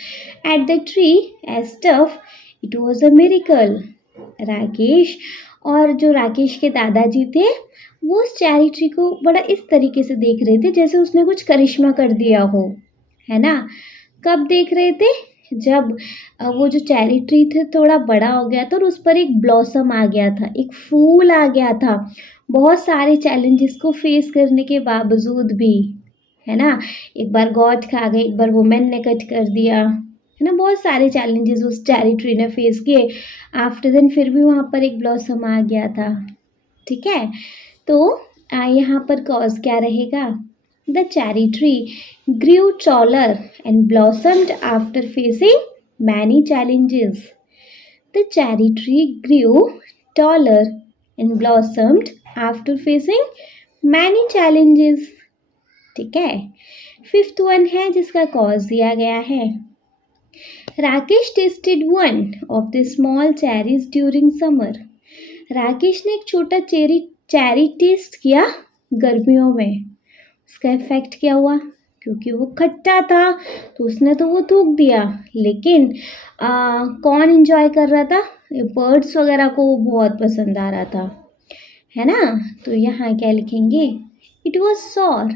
at the tree as though it was a miracle. Rakesh और जो राकेश के दादाजी थे वो उस चेरी ट्री को बड़ा इस तरीके से देख रहे थे जैसे उसने कुछ करिश्मा कर दिया हो, है ना। कब देख रहे थे, जब वो जो चेरी ट्री थे थोड़ा बड़ा हो गया था और उस पर एक ब्लॉसम आ गया था, एक फूल आ गया था, बहुत सारे चैलेंजेस को फेस करने के बावजूद भी, है ना। एक बार गॉड खा गए, एक बार वुमेन ने कट कर दिया, है ना। बहुत सारे चैलेंजेस उस चेरी ट्री ने फेस किए, आफ्टर देन फिर भी वहाँ पर एक ब्लॉसम आ गया था। ठीक है। तो यहाँ पर कॉज क्या रहेगा, The cherry tree grew taller and blossomed after facing many challenges. The cherry tree grew taller and blossomed after facing many challenges. ठीक है। फिफ्थ वन है जिसका कॉज दिया गया है, Rakesh tasted one of the small cherries during summer. Rakesh ने एक छोटा चेरी टेस्ट किया गर्मियों में। उसका इफेक्ट क्या हुआ, क्योंकि वो खट्टा था तो उसने तो वो थूक दिया, लेकिन कौन एंजॉय कर रहा था, बर्ड्स वगैरह को वो बहुत पसंद आ रहा था, है ना। तो यहाँ क्या लिखेंगे, it was sour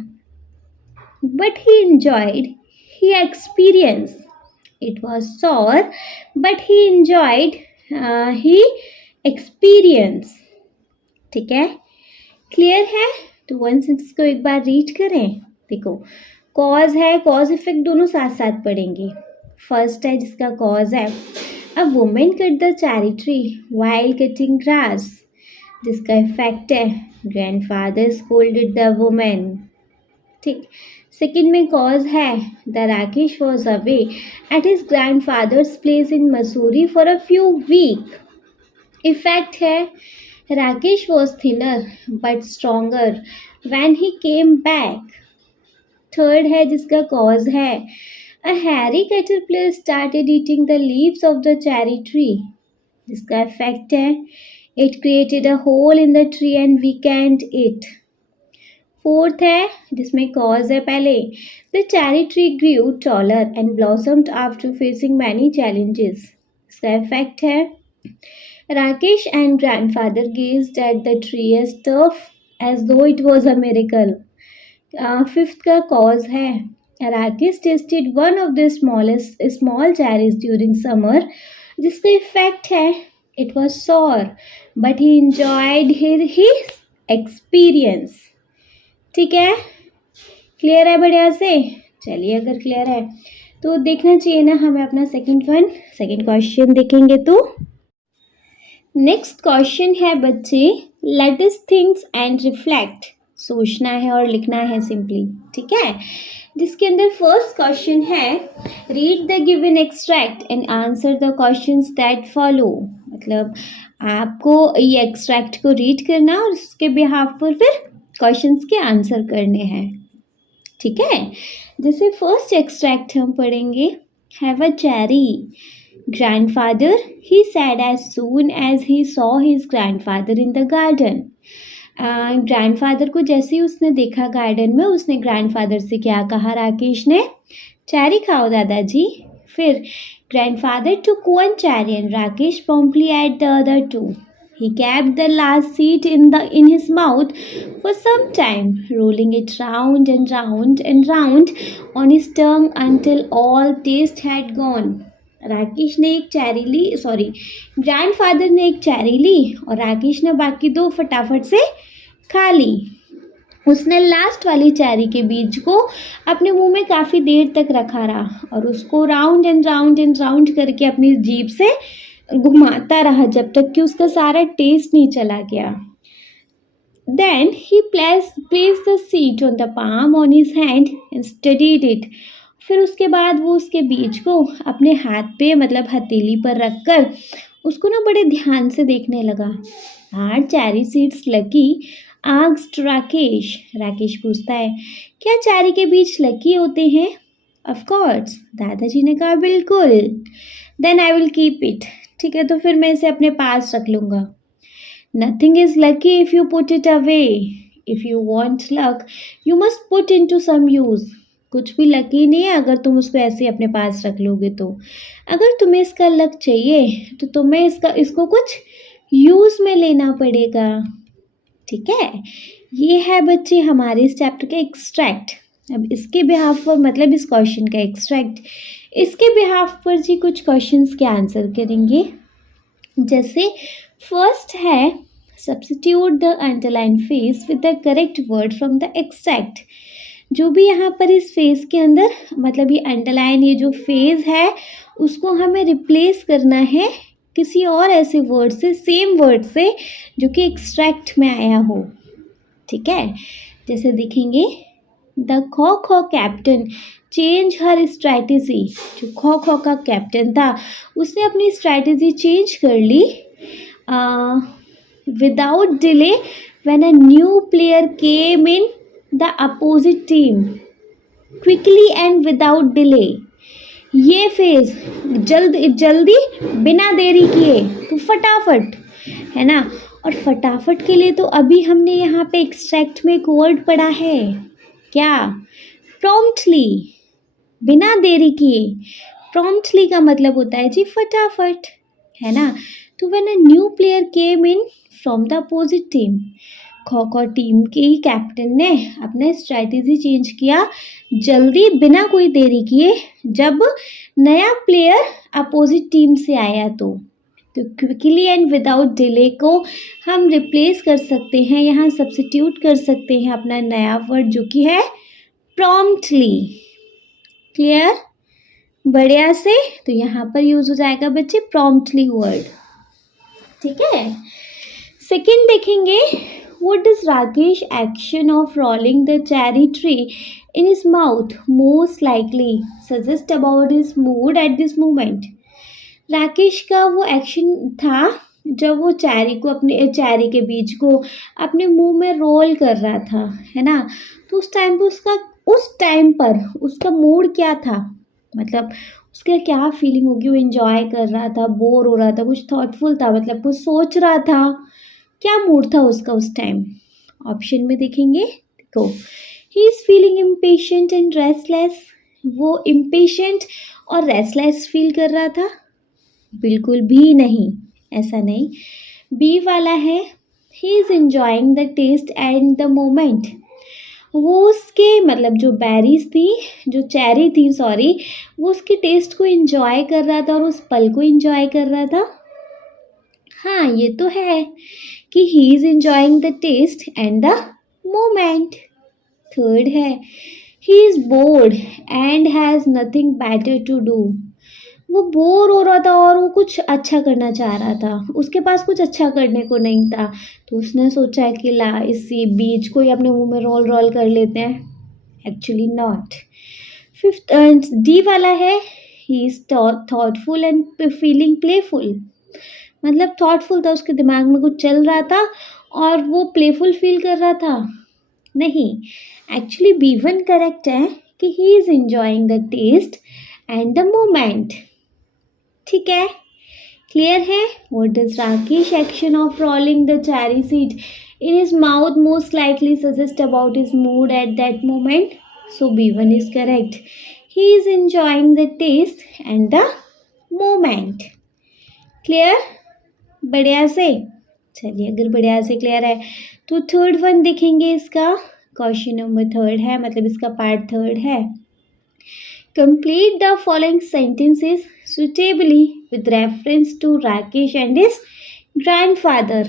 but he enjoyed he experience. It was sour but he enjoyed he experience. ठीक है, क्लियर है। तो वंस इसको एक बार रीड करें। देखो, कॉज है, कॉज इफेक्ट दोनों साथ साथ पढ़ेंगे। फर्स्ट है जिसका कॉज है, a women cut the cherry tree while cutting grass. जिसका इफेक्ट है, ग्रैंडफादर स्कोल्डेड द वुमेन। ठीक। सेकंड में कॉज है, the Rakesh was away at his grandfather's place in Mussoorie for a few week. Effect है, Rakesh was thinner but stronger when he came back. Third है जिसका cause है, a hairy caterpillar started eating the leaves of the cherry tree. जिसका effect है, it created a hole in the tree and weakened it. Fourth है जिसमें cause है, पहले the cherry tree grew taller and blossomed after facing many challenges. इसका effect है, Rakesh and grandfather gazed at the tree as tough as though it was a miracle. Fifth का cause है, Rakesh tasted one of the small cherries during summer. जिसका effect है, it was sour, but he enjoyed his experience. ठीक है, clear है बढ़िया से। चलिए अगर क्लियर है तो देखना चाहिए ना हमें अपना सेकंड क्वेश्चन देखेंगे तो नेक्स्ट क्वेश्चन है बच्चे, let us thinks and reflect, सोचना है और लिखना है सिंपली, ठीक है। जिसके अंदर फर्स्ट क्वेश्चन है, read the given extract and answer the questions that follow. मतलब आपको ये एक्सट्रैक्ट को रीड करना और उसके बिहाफ पर फिर क्वेश्चंस के आंसर करने हैं, ठीक है। जैसे फर्स्ट एक्सट्रैक्ट हम पढ़ेंगे, have a cherry grandfather, he said as soon as he saw his grandfather in the garden. Grandfather को जैसे ही उसने देखा गार्डन में, उसने ग्रैंडफादर से क्या कहा राकेश ने, चेरी खाओ दादाजी। फिर grandfather took one cherry and Rakesh promptly ate the other two. He kept the last seed in his mouth for some time, rolling it round and round and round on his tongue until all taste had gone. Rakesh ने एक cherry ली, grandfather ने एक cherry ली और राकेश ने बाकी दो फटाफट से खा ली। उसने लास्ट वाली चेरी के बीज को अपने मुंह में काफ़ी देर तक रखा रहा और उसको round and round and round करके अपनी जीभ से घुमाता रहा जब तक कि उसका सारा टेस्ट नहीं चला गया। Then he placed the seed on the palm on his hand and studied it. फिर उसके बाद वो उसके बीज को अपने हाथ पे मतलब हथेली पर रखकर उसको ना बड़े ध्यान से देखने लगा। Are cherry seeds lucky? Asked Rakesh. Rakesh पूछता है, क्या चेरी के बीज लकी होते हैं? ऑफ कोर्स, दादाजी ने कहा, बिल्कुल। Then I will keep it. ठीक है, तो फिर मैं इसे अपने पास रख लूँगा। Nothing is lucky if you put it away. If you want luck, you must put into some use. कुछ भी लकी नहीं है अगर तुम उसको ऐसे अपने पास रख लोगे तो। अगर तुम्हें इसका लक चाहिए तो तुम्हें इसको कुछ यूज में लेना पड़ेगा, ठीक है। ये है बच्चे हमारे इस चैप्टर का एक्सट्रैक्ट। अब इसके बिहाफ पर मतलब इस क्वेश्चन का एक्सट्रैक्ट, इसके बिहाफ पर जी कुछ क्वेश्चंस के आंसर करेंगे। जैसे फर्स्ट है, substitute the underline face with the correct word from the extract. जो भी यहाँ पर इस फेस के अंदर मतलब ये अंडरलाइन, ये जो फेज है उसको हमें रिप्लेस करना है किसी और ऐसे वर्ड से, सेम वर्ड से जो कि एक्सट्रैक्ट में आया हो, ठीक है। जैसे देखेंगे, the kho kho captain change her strategy. जो खो खो का कैप्टन था उसने अपनी स्ट्रैटेजी चेंज कर ली without delay when a new player came in the opposite team quickly and without delay. ये फेज जल्दी बिना देरी किए, तो फटाफट, है ना। और फटाफट के लिए तो अभी हमने यहाँ पे एक्सट्रैक्ट में एक वर्ड पढ़ा है, क्या? प्रॉम्प्टली, बिना देरी किए। प्रॉम्प्टली का मतलब होता है जी फटाफट, है ना। तो when a new player came in from the opposite team, kho kho team के कैप्टन ने अपना स्ट्रैटेजी चेंज किया जल्दी बिना कोई देरी किए, जब नया प्लेयर अपोजिट टीम से आया तो क्विकली एंड विदाउट डिले को हम रिप्लेस कर सकते हैं, यहाँ सब्स्टिट्यूट कर सकते हैं अपना नया वर्ड जो कि है प्रॉम्प्टली। क्लियर? बढ़िया से, तो यहाँ पर यूज हो जाएगा बच्चे प्रॉम्प्टली वर्ड, ठीक है। सेकंड देखेंगे, what does Rakesh action of rolling the cherry tree in his mouth most likely suggest about his mood at this moment? Rakesh का वो एक्शन था जब वो चेरी के बीज को अपने मुंह में रोल कर रहा था, है ना। तो उस टाइम पर उसका मूड क्या था, मतलब उसका क्या फीलिंग होगी, वो एंजॉय कर रहा था, बोर हो रहा था, कुछ थॉटफुल था, मतलब कुछ सोच रहा था, क्या मूड था उसका उस टाइम? ऑप्शन में देखेंगे, देखो, he is feeling impatient and restless. वो इम्पेशेंट और रेस्टलेस फील कर रहा था? बिल्कुल भी नहीं, ऐसा नहीं। बी वाला है, he is enjoying the taste and the moment. वो उसके मतलब जो बेरीज थी, जो चेरी थी सॉरी, वो उसके टेस्ट को एंजॉय कर रहा था और उस पल को एंजॉय कर रहा था। हाँ, ये तो है कि he is enjoying the taste and the moment. Third है, he is bored and has nothing better to do. वो बोर हो रहा था और वो कुछ अच्छा करना चाह रहा था, उसके पास कुछ अच्छा करने को नहीं था। तो उसने सोचा है कि ला इसी बीज को ही अपने मुंह में रोल रोल कर लेते हैं। Actually not. फिफ्थ डी वाला है, he is thoughtful and feeling playful. मतलब थॉटफुल था, उसके दिमाग में कुछ चल रहा था और वो प्लेफुल फील कर रहा था। नहीं, एक्चुअली B1 करेक्ट है कि he is enjoying the taste and the moment. ठीक है, क्लियर है। What does Rakesh action of rolling the cherry seed in his mouth most likely suggest about his mood at that moment? So B1 is correct, he is enjoying the taste and the moment. Clear, बढ़िया से। चलिए, अगर बढ़िया से clear है तो third one देखेंगे। इसका क्वेश्चन नंबर थर्ड है, मतलब इसका पार्ट थर्ड है। Complete the following sentences suitably with reference to Rakesh and his grandfather.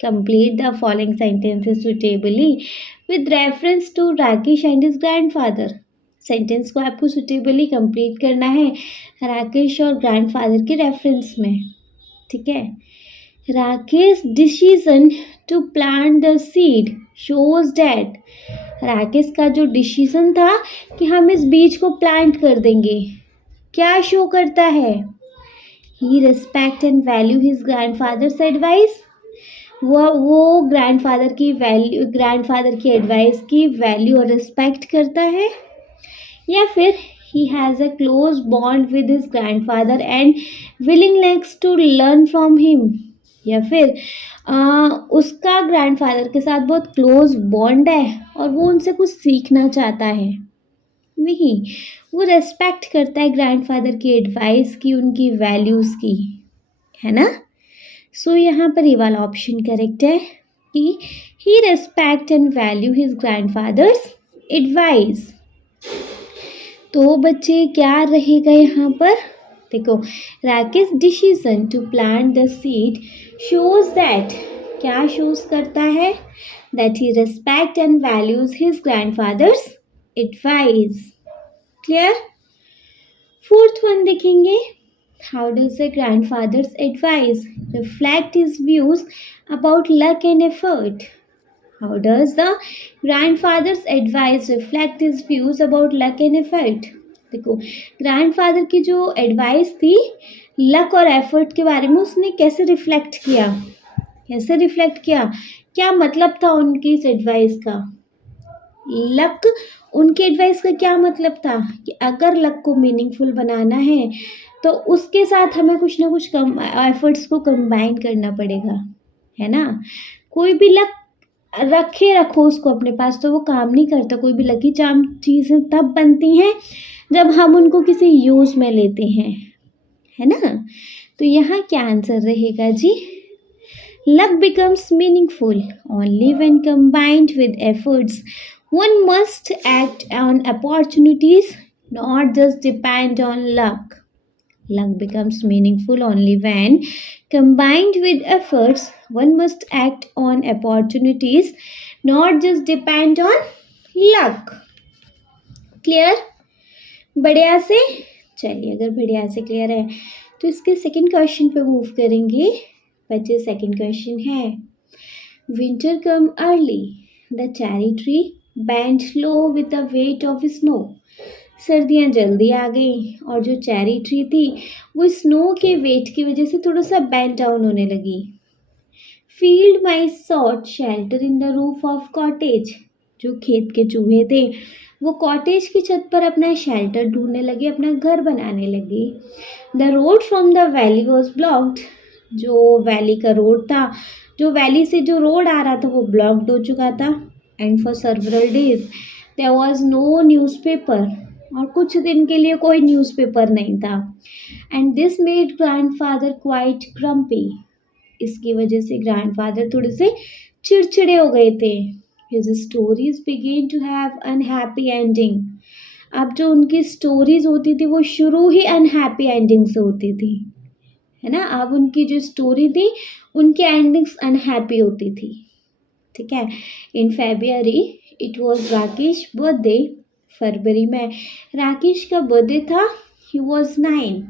Complete the following sentences suitably with reference to Rakesh and his grandfather. Sentence को आपको suitably complete करना है राकेश और grandfather के रेफरेंस में। ठीक है। Rakesh decision to plant the seed shows that, Rakesh का जो डिसीजन था कि हम इस बीज को प्लांट कर देंगे, क्या शो करता है? He respect and value his grandfather's advice. वो ग्रैंडफादर की एडवाइस की वैल्यू और रिस्पेक्ट करता है। या फिर he has a close bond with his grandfather and willingness to learn from him. या फिर उसका ग्रैंडफादर के साथ बहुत क्लोज बॉन्ड है और वो उनसे कुछ सीखना चाहता है। नहीं, वो रेस्पेक्ट करता है ग्रैंडफादर की एडवाइस की, उनकी वैल्यूज़ की, है ना। सो यहाँ पर ये वाला ऑप्शन करेक्ट है कि he respect and value his grandfather's advice. तो बच्चे क्या रहेगा यहाँ पर? देखो, Rakesh decision to plant the seed shows that, क्या शोज करता है? That he respect and values his grandfather's advice. Clear. Fourth one देखेंगे। How does the grandfather's advice reflect his views about luck and effort? How does the grandfather's advice reflect his views about luck and effort? देखो, grandfather की जो advice थी luck और effort के बारे में, उसने कैसे रिफ्लेक्ट किया, कैसे रिफ्लेक्ट किया, क्या मतलब था उनकी इस एडवाइस का? लक, उनकी एडवाइस का क्या मतलब था कि अगर लक को मीनिंगफुल बनाना है तो उसके साथ हमें कुछ ना कुछ कम एफर्ट्स को कंबाइन करना पड़ेगा, है ना। कोई भी लक रखो उसको अपने पास तो वो काम नहीं करता। कोई भी लकी चार्म चीज़ें तब बनती हैं जब हम उनको किसी यूज़ में लेते हैं, है ना। तो यहाँ क्या आंसर रहेगा जी? Luck becomes meaningful only when combined with efforts. One must act on opportunities, not just depend on luck. Luck becomes meaningful only when combined with efforts. One must act on opportunities, not just depend on luck. Clear? बढ़िया से। चलिए, अगर बढ़िया से clear है तो इसके second question पे मूव करेंगे। बच्चे, सेकंड क्वेश्चन है, winter come early, the cherry tree band low with the weight of snow. सर्दियाँ जल्दी आ गई और जो चेरी ट्री थी वो स्नो के वेट की वजह से थोड़ा सा बेंड डाउन होने लगी। Field mice sought shelter in the roof of cottage. जो खेत के चूहे थे वो कॉटेज की छत पर अपना शेल्टर ढूंढने लगे, अपना घर बनाने लगे। The road from the valley was blocked. जो वैली का रोड था, जो वैली से जो रोड आ रहा था वो ब्लॉक्ड हो चुका था। And for several days there was no newspaper. और कुछ दिन के लिए कोई न्यूज़पेपर नहीं था। And this made grandfather quite grumpy. इसकी वजह से ग्रैंडफादर थोड़े से चिड़चिड़े हो गए थे। His stories began to have unhappy ending. अब जो उनकी स्टोरीज होती थी वो शुरू ही अनहैप्पी एंडिंग से होती थी, है ना। अब उनकी जो स्टोरी थी उनकी एंडिंग्स अनहैप्पी होती थी। ठीक है। In February it was Rakesh birthday फरवरी में राकेश का बर्थडे था. He was 9.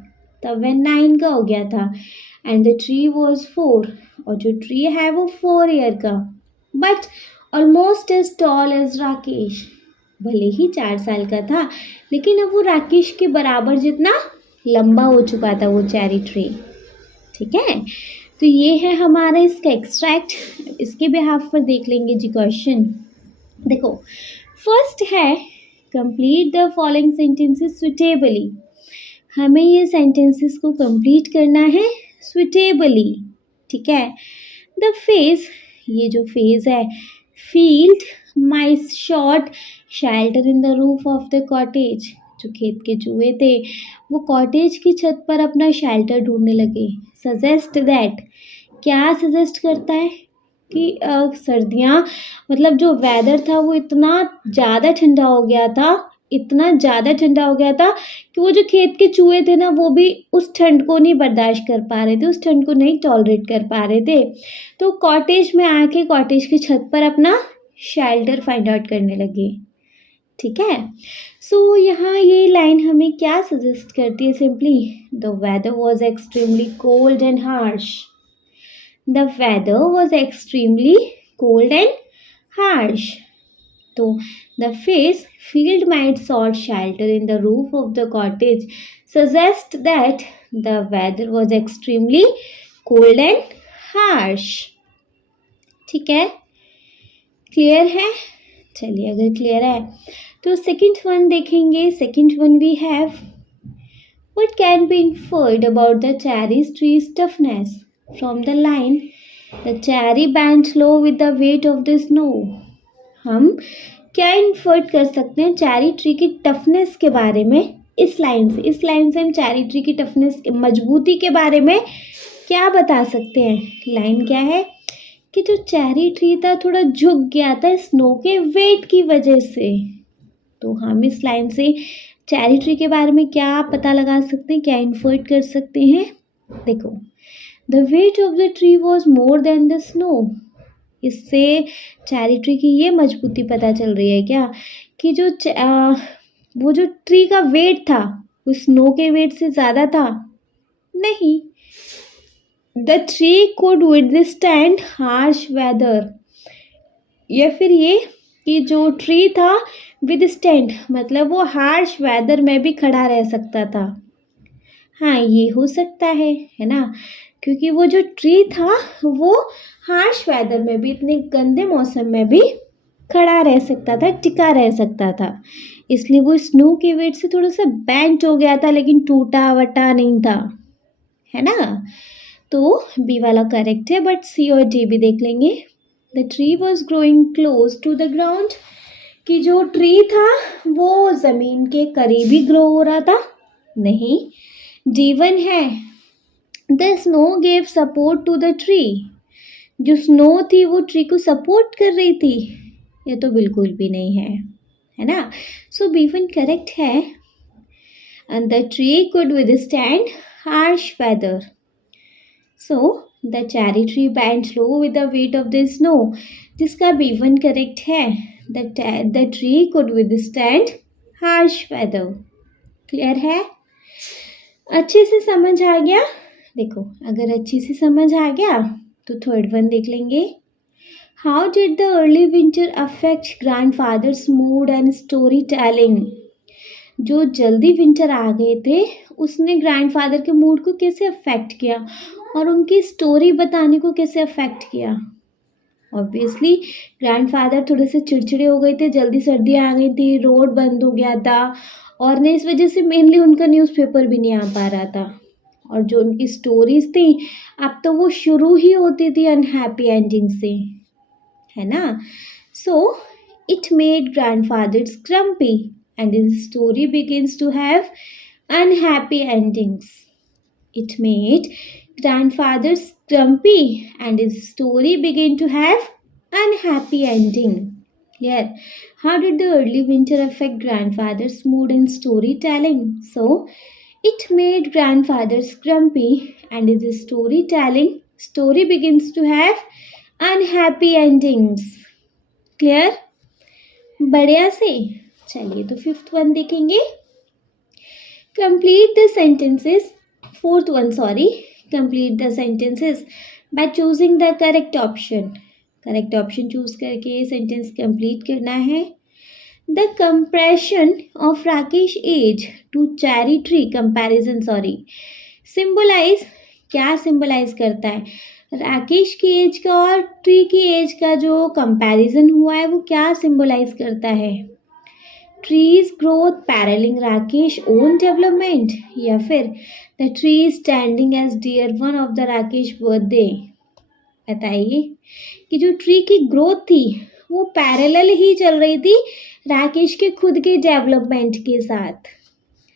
तब वह 9 का हो गया था. And the tree was 4. और जो ट्री है वो 4 ईयर का. But almost as tall as Rakesh. भले ही 4 साल का था, लेकिन अब वो राकेश के बराबर जितना लंबा हो चुका था वो चेरी ट्री. ठीक है, तो ये है हमारा इसका एक्सट्रैक्ट. इसके बिहाफ पर देख लेंगे जी क्वेश्चन. देखो, फर्स्ट है complete the following sentences suitably. हमें ये सेंटेंसेस को कंप्लीट करना है सुटेबली. ठीक है. द फेज, ये जो फेज है, field mice shot shelter in the roof of the cottage. जो खेत के चूहे थे वो कॉटेज की छत पर अपना शेल्टर ढूंढने लगे. सजेस्ट दैट, क्या सजेस्ट करता है कि सर्दियाँ, मतलब जो वेदर था वो इतना ज़्यादा ठंडा हो गया था, इतना ज़्यादा ठंडा हो गया था कि वो जो खेत के चूहे थे ना वो भी उस ठंड को नहीं बर्दाश्त कर पा रहे थे, उस ठंड को नहीं टॉलरेट कर पा रहे थे. तो कॉटेज में आके कॉटेज की छत पर अपना शेल्टर फाइंड आउट करने लगे. ठीक है. सो यहाँ ये लाइन हमें क्या सजेस्ट करती है? Simply the weather was extremely cold and harsh. The weather was extremely cold and harsh. तो the face field might sought shelter in the roof of the cottage suggest that the weather was extremely cold and harsh. ठीक है, clear है? चलिए, अगर clear है तो second one देखेंगे. Second one we have what can be inferred about the cherry tree's toughness from the line the cherry bent low with the weight of the snow. हम क्या इन्फर्ट कर सकते हैं चेरी ट्री की toughness के बारे में इस लाइन से? इस लाइन से हम चेरी ट्री की टफनेस, मजबूती के बारे में क्या बता सकते हैं? लाइन क्या है कि जो चेरी ट्री था थोड़ा झुक गया था स्नो के वेट की वजह से. तो हम इस लाइन से चेरी ट्री के बारे में क्या पता लगा सकते हैं, क्या इन्फर्ट कर सकते हैं? देखो, the weight of the tree was more than the snow. इससे चेरी ट्री की ये मजबूती पता चल रही है क्या कि जो वो जो ट्री का वेट था वो स्नो के वेट से ज़्यादा था? नहीं. The tree could withstand harsh weather. या फिर ये कि जो ट्री था विथस्टैंड मतलब वो हार्श वेदर में भी खड़ा रह सकता था. हाँ, ये हो सकता है ना, क्योंकि वो जो ट्री था वो हार्श वेदर में भी, इतने गंदे मौसम में भी खड़ा रह सकता था, टिका रह सकता था. इसलिए वो स्नो के वेट से थोड़ा सा बेंट हो गया था, लेकिन टूटा वटा नहीं था, है ना. तो बी वाला करेक्ट है. बट सी और डी भी देख लेंगे. The tree was growing close to the ground, कि जो ट्री था वो ज़मीन के करीब ही ग्रो हो रहा था? नहीं. D1 है the snow gave support to the tree. जो स्नो थी वो ट्री को सपोर्ट कर रही थी? ये तो बिल्कुल भी नहीं है ना. सो B1 करेक्ट है. And the tree could withstand harsh weather. So the cherry tree bent low with the weight of the snow, जिसका B1 करेक्ट है. The tree could withstand harsh weather. Clear है? अच्छे से समझ आ गया? देखो, अगर अच्छे से समझ आ गया तो थर्ड वन देख लेंगे. How did the early winter affect grandfathers mood and story telling. जो जल्दी विंटर आ गए थे उसने ग्रैंडफादर के मूड को कैसे अफेक्ट किया और उनकी स्टोरी बताने को कैसे अफेक्ट किया? ऑब्वियसली ग्रैंडफादर थोड़े से चिड़चिड़े हो गए थे, जल्दी सर्दियाँ आ गई थी, रोड बंद हो गया था, और न इस वजह से मेनली उनका न्यूज़पेपर भी नहीं आ पा रहा था. और जो उनकी स्टोरीज थी अब तो वो शुरू ही होती थी अनहैप्पी एंडिंग से, है ना. So it made grandfather's grumpy and his story begins to have unhappy endings. It made grandfather's grumpy and his story began to have unhappy ending. Clear? How did the early winter affect grandfather's mood and storytelling? So, it made grandfather's grumpy and his story begins to have unhappy endings. Clear? बढ़िया से चलिए तो fifth one देखेंगे. Complete the sentences. Fourth one, sorry. Complete the sentences by choosing the correct option. Correct option choose करके sentence complete करना है. The compression of Rakesh age to cherry tree comparison, sorry, symbolize, क्या symbolize करता है? राकेश की as का और tree की एज का जो कंपैरिजन हुआ है वो क्या सिंबलाइज करता है? Trees growth paralleling Rakesh own development, या फिर the tree standing as dear one of the Rakesh birthday. बताइए कि जो ट्री की ग्रोथ थी वो पैरेलल ही चल रही थी राकेश के खुद के डेवलपमेंट के साथ,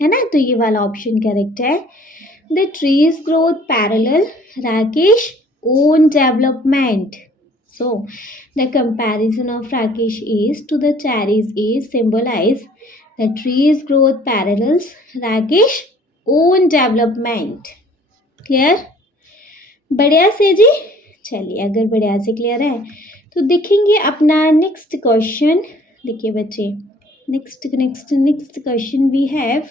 है ना. तो ये वाला ऑप्शन करेक्ट है. The trees growth parallel Rakesh own development. So, the comparison of Rakesh age to the cherry's age symbolize the tree's growth parallels Rakesh own development. Clear? बढ़िया से जी. चलिए अगर बढ़िया से क्लियर है तो देखेंगे अपना नेक्स्ट क्वेश्चन. देखिए बच्चे, next question we have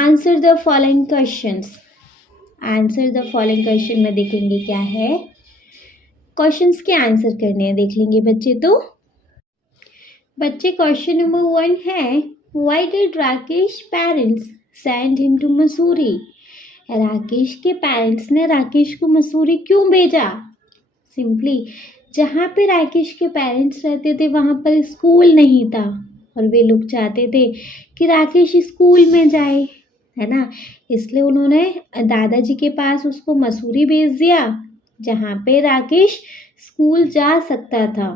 answer the following questions. Answer the following question में देखेंगे क्या है. क्वेश्चंस के आंसर करने हैं, देख लेंगे बच्चे. तो बच्चे क्वेश्चन नंबर 1 है, why did Rakesh parents send him to Mussoorie. Rakesh के पेरेंट्स ने राकेश को मसूरी क्यों भेजा? सिंपली जहाँ पे राकेश के पेरेंट्स रहते थे वहाँ पर स्कूल नहीं था और वे लोग चाहते थे कि राकेश स्कूल में जाए, है ना. इसलिए उन्होंने दादाजी के पास उसको मसूरी भेज दिया जहाँ पे राकेश स्कूल जा सकता था.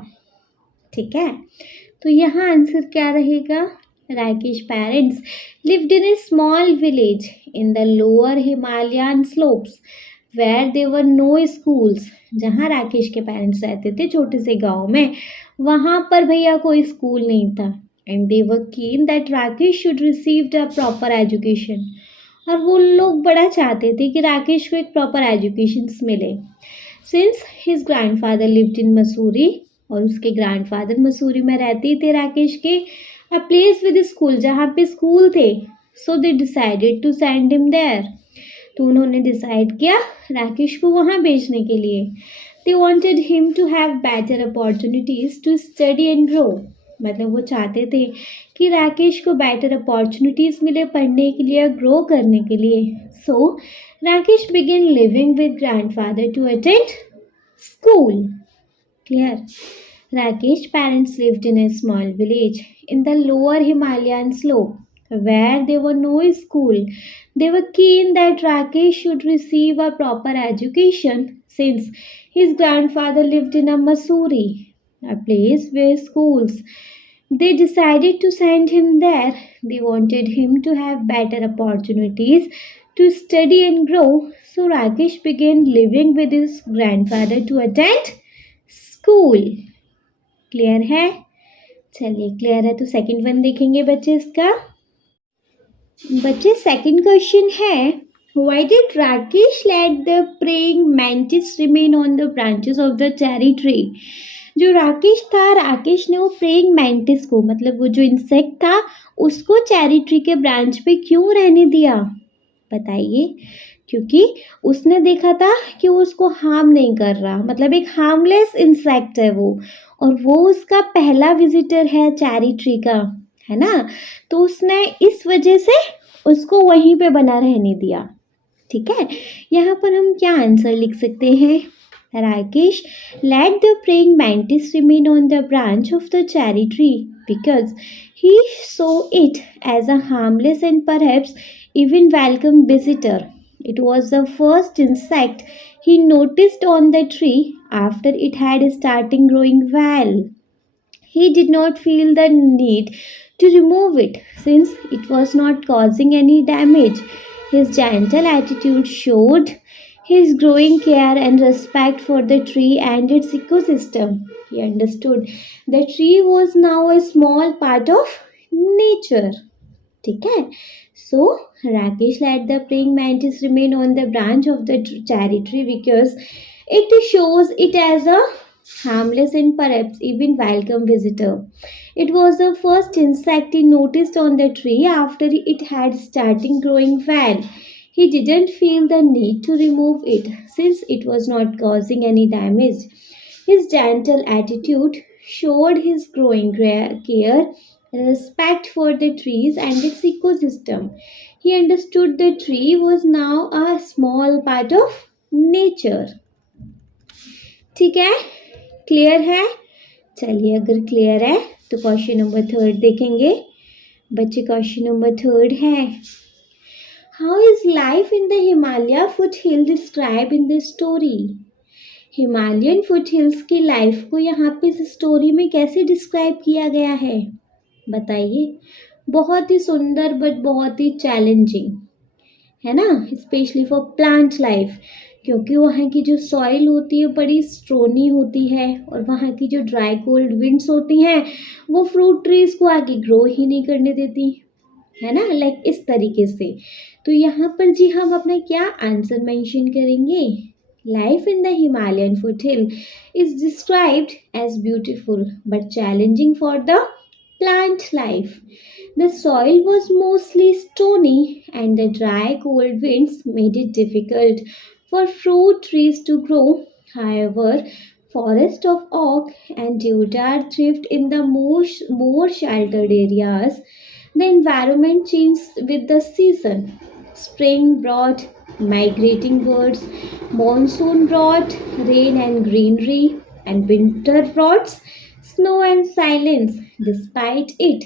ठीक है, तो यहाँ आंसर क्या रहेगा? Rakesh parents lived in a small village in the lower Himalayan slopes where there were no schools. जहाँ राकेश के पेरेंट्स रहते थे छोटे से गांव में, वहाँ पर भैया कोई स्कूल नहीं था. एंड दे वर कीन that Rakesh should receive the proper education. और वो लोग बड़ा चाहते थे कि राकेश को एक प्रॉपर एजुकेशन मिले. Since his grandfather lived in Mussoorie, और उसके ग्रैंडफादर मसूरी में रहते थे राकेश के, अ प्लेस विद स्कूल, जहाँ पे स्कूल थे. So they decided to send him there. तो उन्होंने डिसाइड किया राकेश को वहाँ भेजने के लिए. They wanted him to have better opportunities to study and grow. मतलब वो चाहते थे कि राकेश को बेटर अपॉर्चुनिटीज मिले पढ़ने के लिए, ग्रो करने के लिए. So Rakesh began living with grandfather to attend school. Clear? Rakesh parents lived in a small village in the lower Himalayan slope where there were no school. They were keen that Rakesh should receive a proper education since his grandfather lived in a Mussoorie, a place where schools. They decided to send him there. They wanted him to have better opportunities to study and grow. So Rakesh began living with his grandfather to attend school. Clear है? चलिए clear है तो second one देखेंगे बच्चे. इसका बच्चे second question है, why did Rakesh let the praying mantis remain on the branches of the cherry tree. जो राकेश था, राकेश ने वो प्रेइंग मैंटिस को, मतलब वो जो इंसेक्ट था, उसको चेरी ट्री के ब्रांच पे क्यों रहने दिया? बताइए. क्योंकि उसने देखा था कि वो उसको हार्म नहीं कर रहा, मतलब एक हार्मलेस इंसेक्ट है वो, और वो उसका पहला विजिटर है चेरी ट्री का, है ना. तो उसने इस वजह से उसको वहीं पे बना रहने दिया. ठीक है, यहाँ पर हम क्या आंसर लिख सकते हैं? Rakesh let the praying mantis remain on the branch of the cherry tree because he saw it as a harmless and perhaps even welcome visitor. It was the first insect he noticed on the tree after it had started growing well. He did not feel the need to remove it since it was not causing any damage. His gentle attitude showed his growing care and respect for the tree and its ecosystem. He understood the tree was now a small part of nature. ठीक है, so Rakesh let the praying mantis remain on the branch of the cherry tree because it shows it as a harmless and perhaps even welcome visitor. It was the first insect he noticed on the tree after it had started growing well. He didn't feel the need to remove it since it was not causing any damage. His gentle attitude showed his growing care and respect for the trees and its ecosystem. He understood the tree was now a small part of nature. ठीक है, clear है? चलिए अगर clear है तो question number third देखेंगे बच्चे। Question number third है, how is life in the Himalaya foothill describe in the story? Himalayan foothills की लाइफ को यहाँ पे इस स्टोरी में कैसे डिस्क्राइब किया गया है बताइए। बहुत ही सुंदर बट बहुत ही चैलेंजिंग है ना, स्पेशली फॉर प्लांट लाइफ, क्योंकि वहाँ की जो सॉइल होती है बड़ी स्टोनी होती है और वहाँ की जो ड्राई कोल्ड विंड्स होती हैं वो फ्रूट ट्रीज को आगे ग्रो ही नहीं करने देती है ना, लाइक इस तरीके से। तो यहाँ पर जी हम अपना क्या आंसर मेंशन करेंगे? Life in the Himalayan foothill is described as beautiful but challenging for the plant life. The soil was mostly stony and the dry cold winds made it difficult for fruit trees to grow. However, forest of oak and deodar thrived in the more sheltered areas. The environment changed with the season. Spring brought migrating birds, monsoon brought rain and greenery, and winter brought snow and silence. Despite it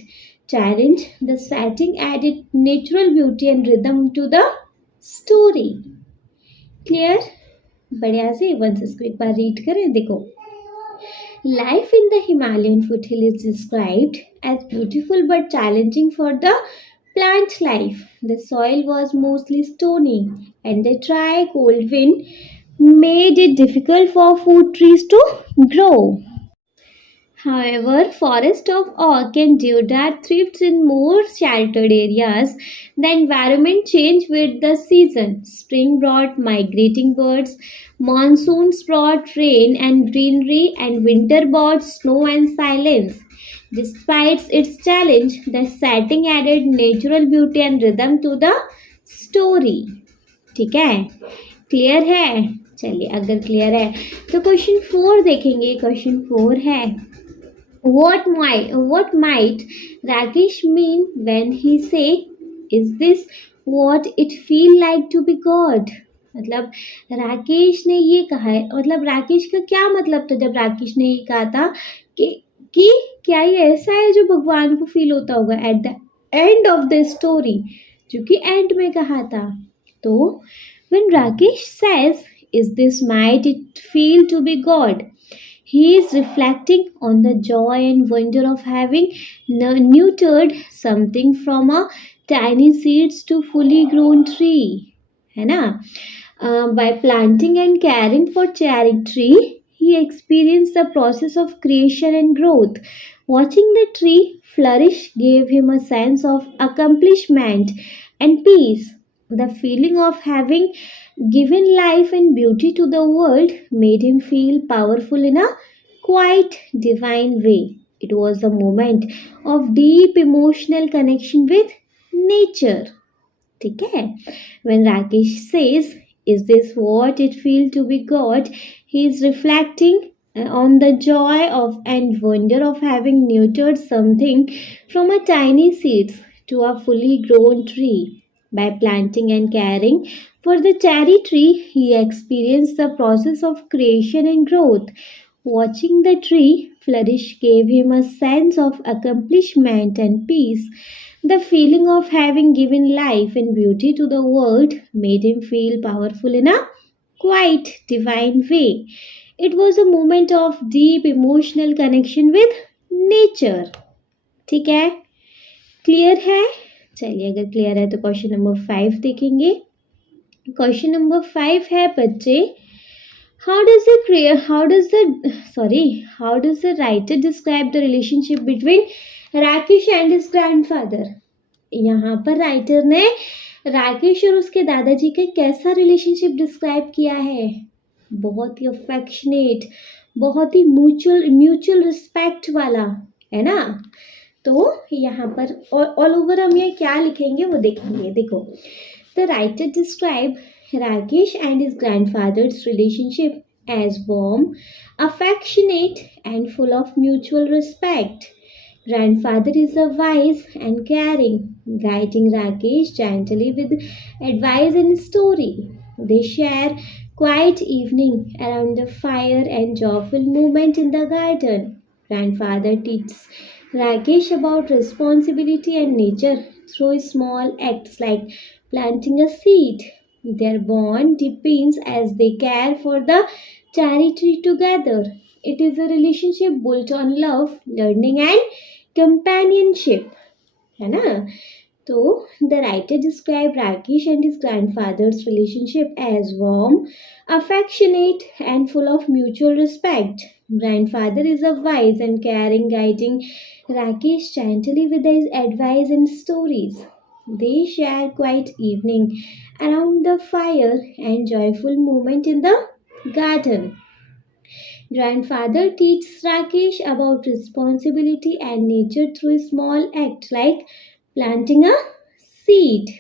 challenge, the setting added natural beauty and rhythm to the story. Clear? बढ़िया से once इसको एक बार read करें। देखो, life in the Himalayan foothill is described as beautiful but challenging for the plant life. The soil was mostly stony and the dry cold wind made it difficult for fruit trees to grow. However, forest of oak and deodar thrives in more sheltered areas. The environment changed with the season. Spring brought migrating birds, monsoons brought rain and greenery, and winter brought snow and silence. Despite its challenge, the setting added natural beauty and rhythm to the story. ठीक है, clear है? चलिए अगर clear है तो question 4 देखेंगे। Question 4 है, what might Rakesh mean when he say is this what it feel like to be God? मतलब राकेश ने ये कहा है, मतलब राकेश का क्या मतलब था जब राकेश ने ये कहा था कि क्या ये ऐसा है जो भगवान को फील होता होगा at the end of the story, जो कि एंड में कहा था। तो when Rakesh says is this might it feel to be God, he is reflecting on the joy and wonder of having nurtured something from a tiny seeds to fully grown tree, है ना? By planting and caring for cherry tree, he experienced the process of creation and growth. Watching the tree flourish gave him a sense of accomplishment and peace. The feeling of having given life and beauty to the world made him feel powerful in a quite divine way. It was a moment of deep emotional connection with nature. ठीक है? When Rakesh says, is this what it feels to be God? He is reflecting on the joy of and wonder of having nurtured something from a tiny seeds to a fully grown tree. By planting and caring for the cherry tree, he experienced the process of creation and growth. Watching the tree flourish gave him a sense of accomplishment and peace. The feeling of having given life and beauty to the world made him feel powerful in a quite divine way. It was a moment of deep emotional connection with nature. ठीक है, clear है? चलिए अगर clear है तो question number 5 देखेंगे। Question number 5 है बच्चे, how does the writer describe the relationship between Rakesh and his grandfather? यहाँ पर राइटर ने राकेश और उसके दादाजी का कैसा रिलेशनशिप डिस्क्राइब किया है? बहुत ही अफेक्शनेट, बहुत ही म्यूचुअल म्यूचुअल रिस्पेक्ट वाला, है ना। तो यहाँ पर ऑल ओवर हम ये क्या लिखेंगे वो देखेंगे। देखो, the writer describe Rakesh and his grandfathers relationship as warm, affectionate, and full of mutual respect. Grandfather is a wise and caring, guiding Rakesh gently with advice and story. They share quiet evening around the fire and joyful moment in the garden. Grandfather teaches Rakesh about responsibility and nature through small acts like planting a seed. Their bond deepens as they care for the cherry tree together. It is a relationship built on love, learning, and companionship. है ना। तो the writer described Rakesh and his grandfather's relationship as warm, affectionate, and full of mutual respect. Grandfather is a wise and caring, guiding Rakesh gently with his advice and stories. They share quiet evening around the fire and joyful moment in the garden. Grandfather teaches Rakesh about responsibility and nature through a small act like planting a seed.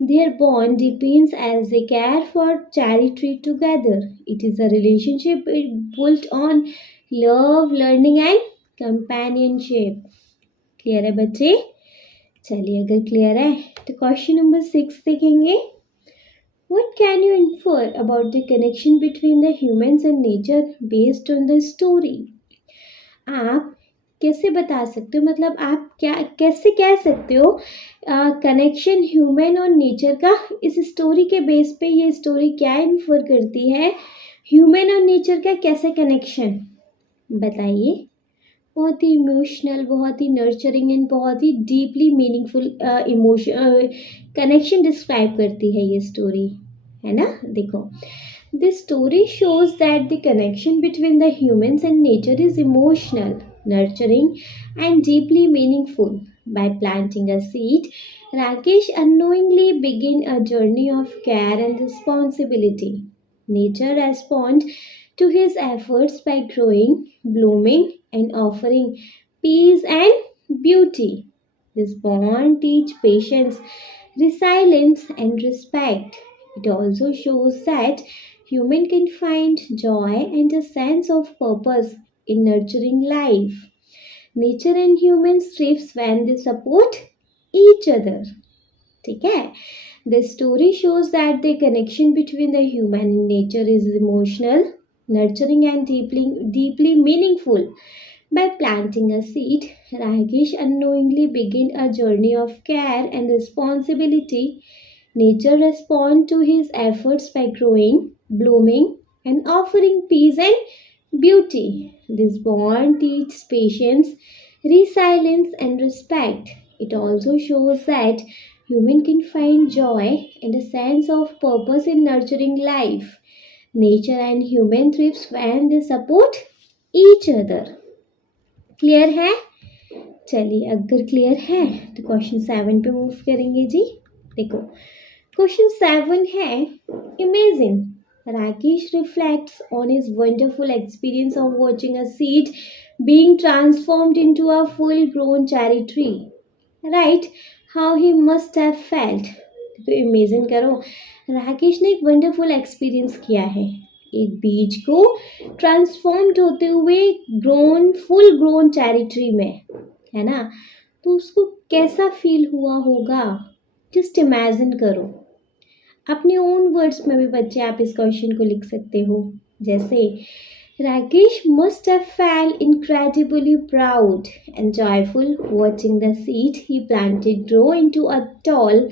Their bond deepens as they care for cherry tree together. It is a relationship built on love, learning and companionship. Clear है बच्चे? चलिए, अगर clear है तो question number 6 देखेंगे। What can you infer about the connection between the humans and nature based on the story? आप कैसे बता सकते हो, मतलब आप क्या कैसे कह सकते हो कनेक्शन ह्यूमन और नेचर का? इस स्टोरी के बेस पे ये स्टोरी क्या इन्फर करती है, ह्यूमन और नेचर का कैसे कनेक्शन, बताइए। बहुत ही इमोशनल, बहुत ही नर्चरिंग एंड बहुत ही deeply meaningful emotion connection describe करती है ये स्टोरी, है ना। देखो, this story shows that the connection between the humans and nature is emotional, nurturing, and deeply meaningful. By planting a seed, Rakesh unknowingly began a journey of care and responsibility. Nature responds to his efforts by growing, blooming, and offering peace and beauty. This bond teaches patience, resilience, and respect. It also shows that human can find joy and a sense of purpose in nurturing life. Nature and humans thrive when they support each other. ठीक है। The story shows that the connection between the human and nature is emotional, nurturing, and deeply meaningful. By planting a seed, Rakesh unknowingly began a journey of care and responsibility. Nature responds to his efforts by growing, blooming, and offering peace and beauty. This bond teaches patience, resilience, and respect. It also shows that human can find joy and a sense of purpose in nurturing life. Nature and human thrive when they support each other. Clear है? चलिए, अगर clear है तो question 7 पे move करेंगे जी। देखो, question 7 है, imagine Rakesh reflects on his wonderful experience of watching a seed being transformed into a full-grown cherry tree. Right? How he must have felt. तो इमेजिन करो, राकेश ने एक वंडरफुल एक्सपीरियंस किया है, एक बीज को ट्रांसफॉर्म्ड होते हुए फुल ग्रोन चेरी ट्री में, है ना। तो उसको कैसा फील हुआ होगा, जस्ट इमेजिन करो। अपने ओन वर्ड्स में भी बच्चे आप इस क्वेश्चन को लिख सकते हो, जैसे Rakesh must have felt incredibly proud and joyful watching the seed he planted grow into a tall,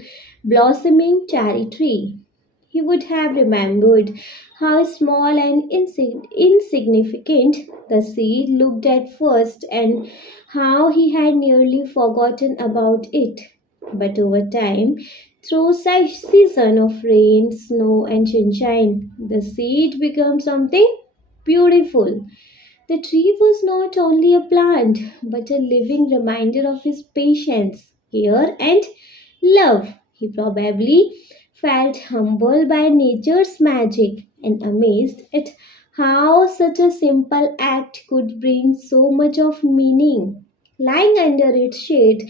blossoming cherry tree. He would have remembered how small and insignificant the seed looked at first and how he had nearly forgotten about it. But over time, through such season of rain, snow, and sunshine, the seed becomes something beautiful. The tree was not only a plant, but a living reminder of his patience, care, and love. He probably felt humbled by nature's magic and amazed at How such a simple act could bring so much of meaning. Lying under its shade,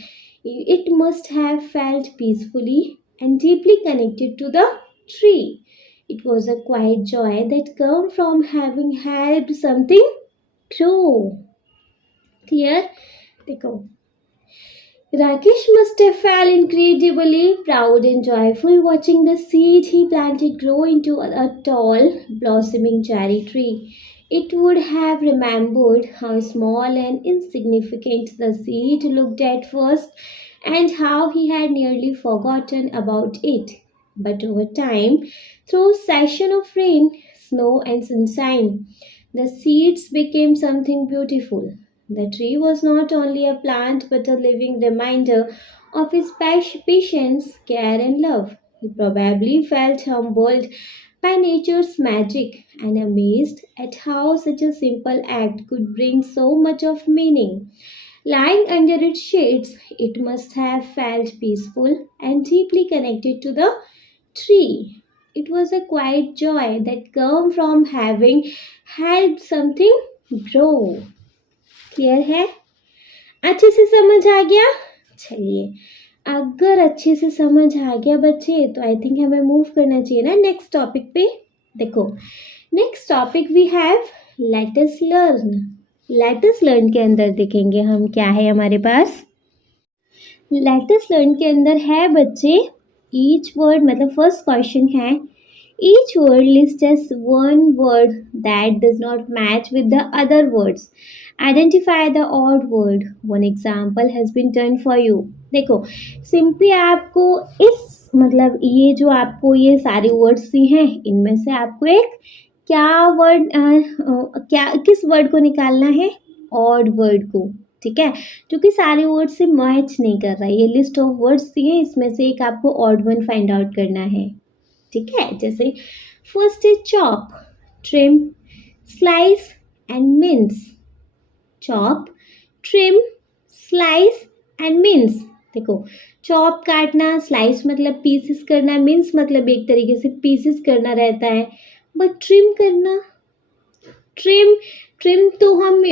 it must have felt peacefully and deeply connected to the tree. It was a quiet joy that came from having helped something grow. Clear? देखो Rakesh must have felt incredibly proud and joyful watching the seed he planted grow into a tall, blossoming cherry tree. It would have remembered how small and insignificant the seed looked at first and how he had nearly forgotten about it. But over time, through a session of rain, snow, and sunshine, the seeds became something beautiful. The tree was not only a plant but a living reminder of his patience, care, and love. He probably felt humbled by nature's magic and amazed at how such a simple act could bring so much of meaning. Lying under its shades, it must have felt peaceful and deeply connected to the tree. It was a quiet joy that came from having helped something grow. Clear है? अच्छे से समझ आ गया? चलिए, अगर अच्छे से समझ आ गया बच्चे तो आई थिंक हमें मूव करना चाहिए ना नेक्स्ट टॉपिक पे. देखो, next topic we have let us learn. Let us learn के अंदर देखेंगे हम क्या है हमारे पास. लेट अस लर्न के अंदर है बच्चे ईच वर्ड, मतलब फर्स्ट क्वेश्चन है each word lists as one word that does not match with the other words. Identify the odd word. One example has been done for you. देखो, simply आपको इस मतलब ये जो आपको ये सारे वर्ड्स दी हैं इनमें से आपको एक क्या वर्ड क्या किस वर्ड को निकालना है? ऑड वर्ड को. ठीक है, क्योंकि सारे वर्ड से मैच नहीं कर रहा है. ये लिस्ट ऑफ वर्ड्स दिए इसमें से एक आपको ऑड वन फाइंड आउट करना है. ठीक है, जैसे फर्स्ट है chop, trim, slice and mince. Chop, trim, slice and mince. देखो, चॉप काटना, स्लाइस मतलब पीसेस करना, मिन्स मतलब एक तरीके से पीसेस करना रहता है. बट ट्रिम करना, ट्रिम तो हम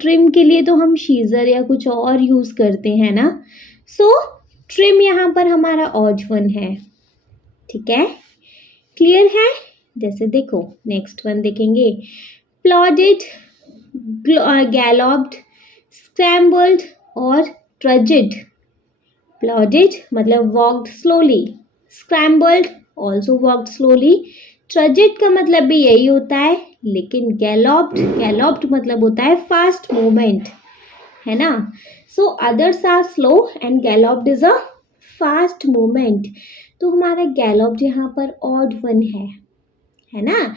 ट्रिम के लिए तो हम शीजर या कुछ और यूज करते हैं ना. सो ट्रिम यहाँ पर हमारा ऑड वन है. ठीक है, क्लियर है? जैसे देखो नेक्स्ट वन देखेंगे. प्लॉडेड, गैलोप्ड, स्क्रैम्बल्ड और ट्रजेड. प्लॉडेड मतलब walked slowly, scrambled also walked slowly, trudged का मतलब भी यही होता है, लेकिन गैलोप्ड मतलब होता है फास्ट मूवमेंट, है ना. So others are slow and galloped is a fast movement. तो हमारा गैलोप्ड यहाँ पर ऑड वन है ना.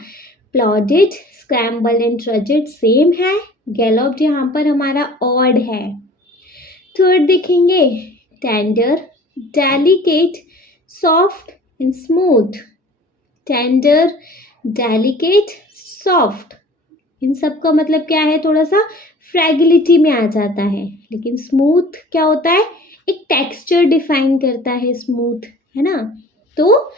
Plodded, scramble and trudged same है, गैलोप्ड यहाँ पर हमारा ऑड है. थर्ड देखेंगे tender, delicate, soft and smooth. Tender, delicate, soft, इन सब का मतलब क्या है? थोड़ा सा फ्रैगिलिटी में आ जाता है. लेकिन स्मूथ क्या होता है? एक टेक्सचर डिफाइन करता है स्मूथ, है ना. तो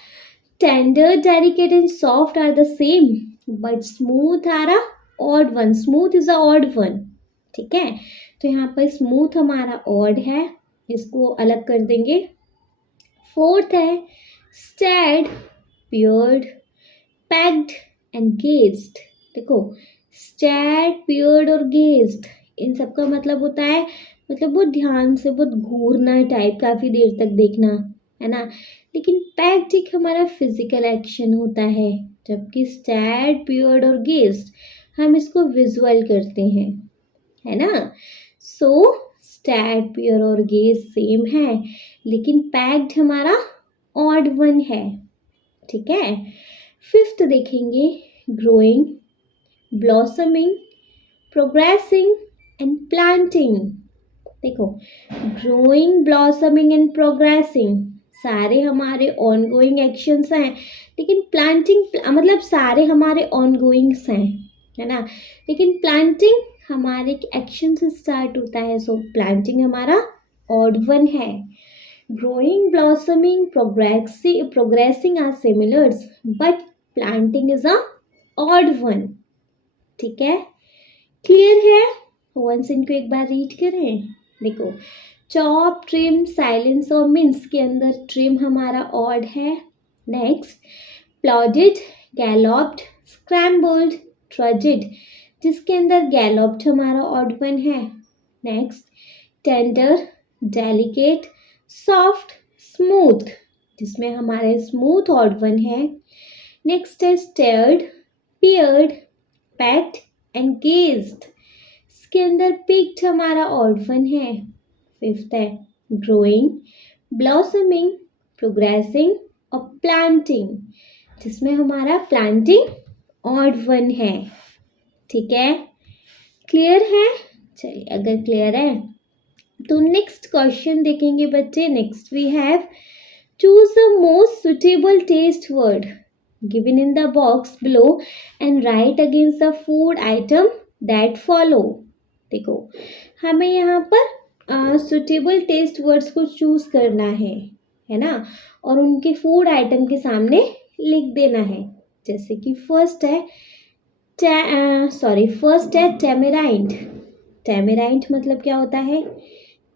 tender, delicate and soft are the same but smooth are a odd one. Smooth is a odd one. ठीक है, तो यहाँ पर स्मूथ हमारा ऑड है, इसको अलग कर देंगे. फोर्थ है stayed, peered, packed and gazed. देखो, स्टेड, पियर्ड और गेज्ड इन सब का मतलब होता है मतलब बहुत ध्यान से, बहुत घूरना टाइप, काफ़ी देर तक देखना, है ना. लेकिन पैक्ड एक हमारा फिजिकल एक्शन होता है, जबकि स्टेड, पियर्ड और गेज्ड हम इसको विजुअल करते हैं, है ना. सो स्टेड, पियर और गेज सेम है, लेकिन पैक्ड हमारा ऑड वन है. ठीक है. फिफ्थ देखेंगे growing, blossoming, progressing and planting. देखो, ग्रोइंग, ब्लॉसमिंग एंड प्रोग्रेसिंग सारे हमारे ऑनगोइंग एक्शंस हैं, लेकिन प्लांटिंग मतलब सारे हमारे ऑनगोइंग्स हैं, है ना. लेकिन प्लांटिंग हमारे एक्शन से स्टार्ट होता है. सो प्लांटिंग हमारा ऑड वन है. Growing, blossoming, progressing are similars but planting is a odd one. ठीक है, क्लियर है? वंस इनको एक बार रीड करें। देखो, चॉप, ट्रिम, साइलेंस और मिन्स के अंदर ट्रिम हमारा ऑड है। नेक्स्ट, प्लॉडेड, गैलोप्ड, स्क्रैम्बल्ड, ट्रजेड, जिसके अंदर गैलोप्ड हमारा ऑड वन है। Next, tender, delicate, soft, smooth, जिसमें हमारे स्मूथ ऑड वन है। नेक्स्ट है स्टेयर्ड, पियर्ड, पैक्ड, एंगेज्ड, इसके अंदर पिक्ड हमारा ऑड वन है। फिफ्थ है ग्रोइंग, ब्लॉसमिंग, प्रोग्रेसिंग और प्लांटिंग, जिसमें हमारा प्लांटिंग ऑड वन है। ठीक है, क्लियर है? चलिए, अगर क्लियर है तो नेक्स्ट क्वेश्चन देखेंगे बच्चे। Next we have choose the most suitable taste word given in the box below and write against the food item that follow। देखो, हमें यहाँ पर सुटेबल टेस्ट वर्ड्स को चूज करना है ना, और उनके फूड आइटम के सामने लिख देना है। जैसे कि फर्स्ट है टेमेराइंड। टेमेराइंड मतलब क्या होता है?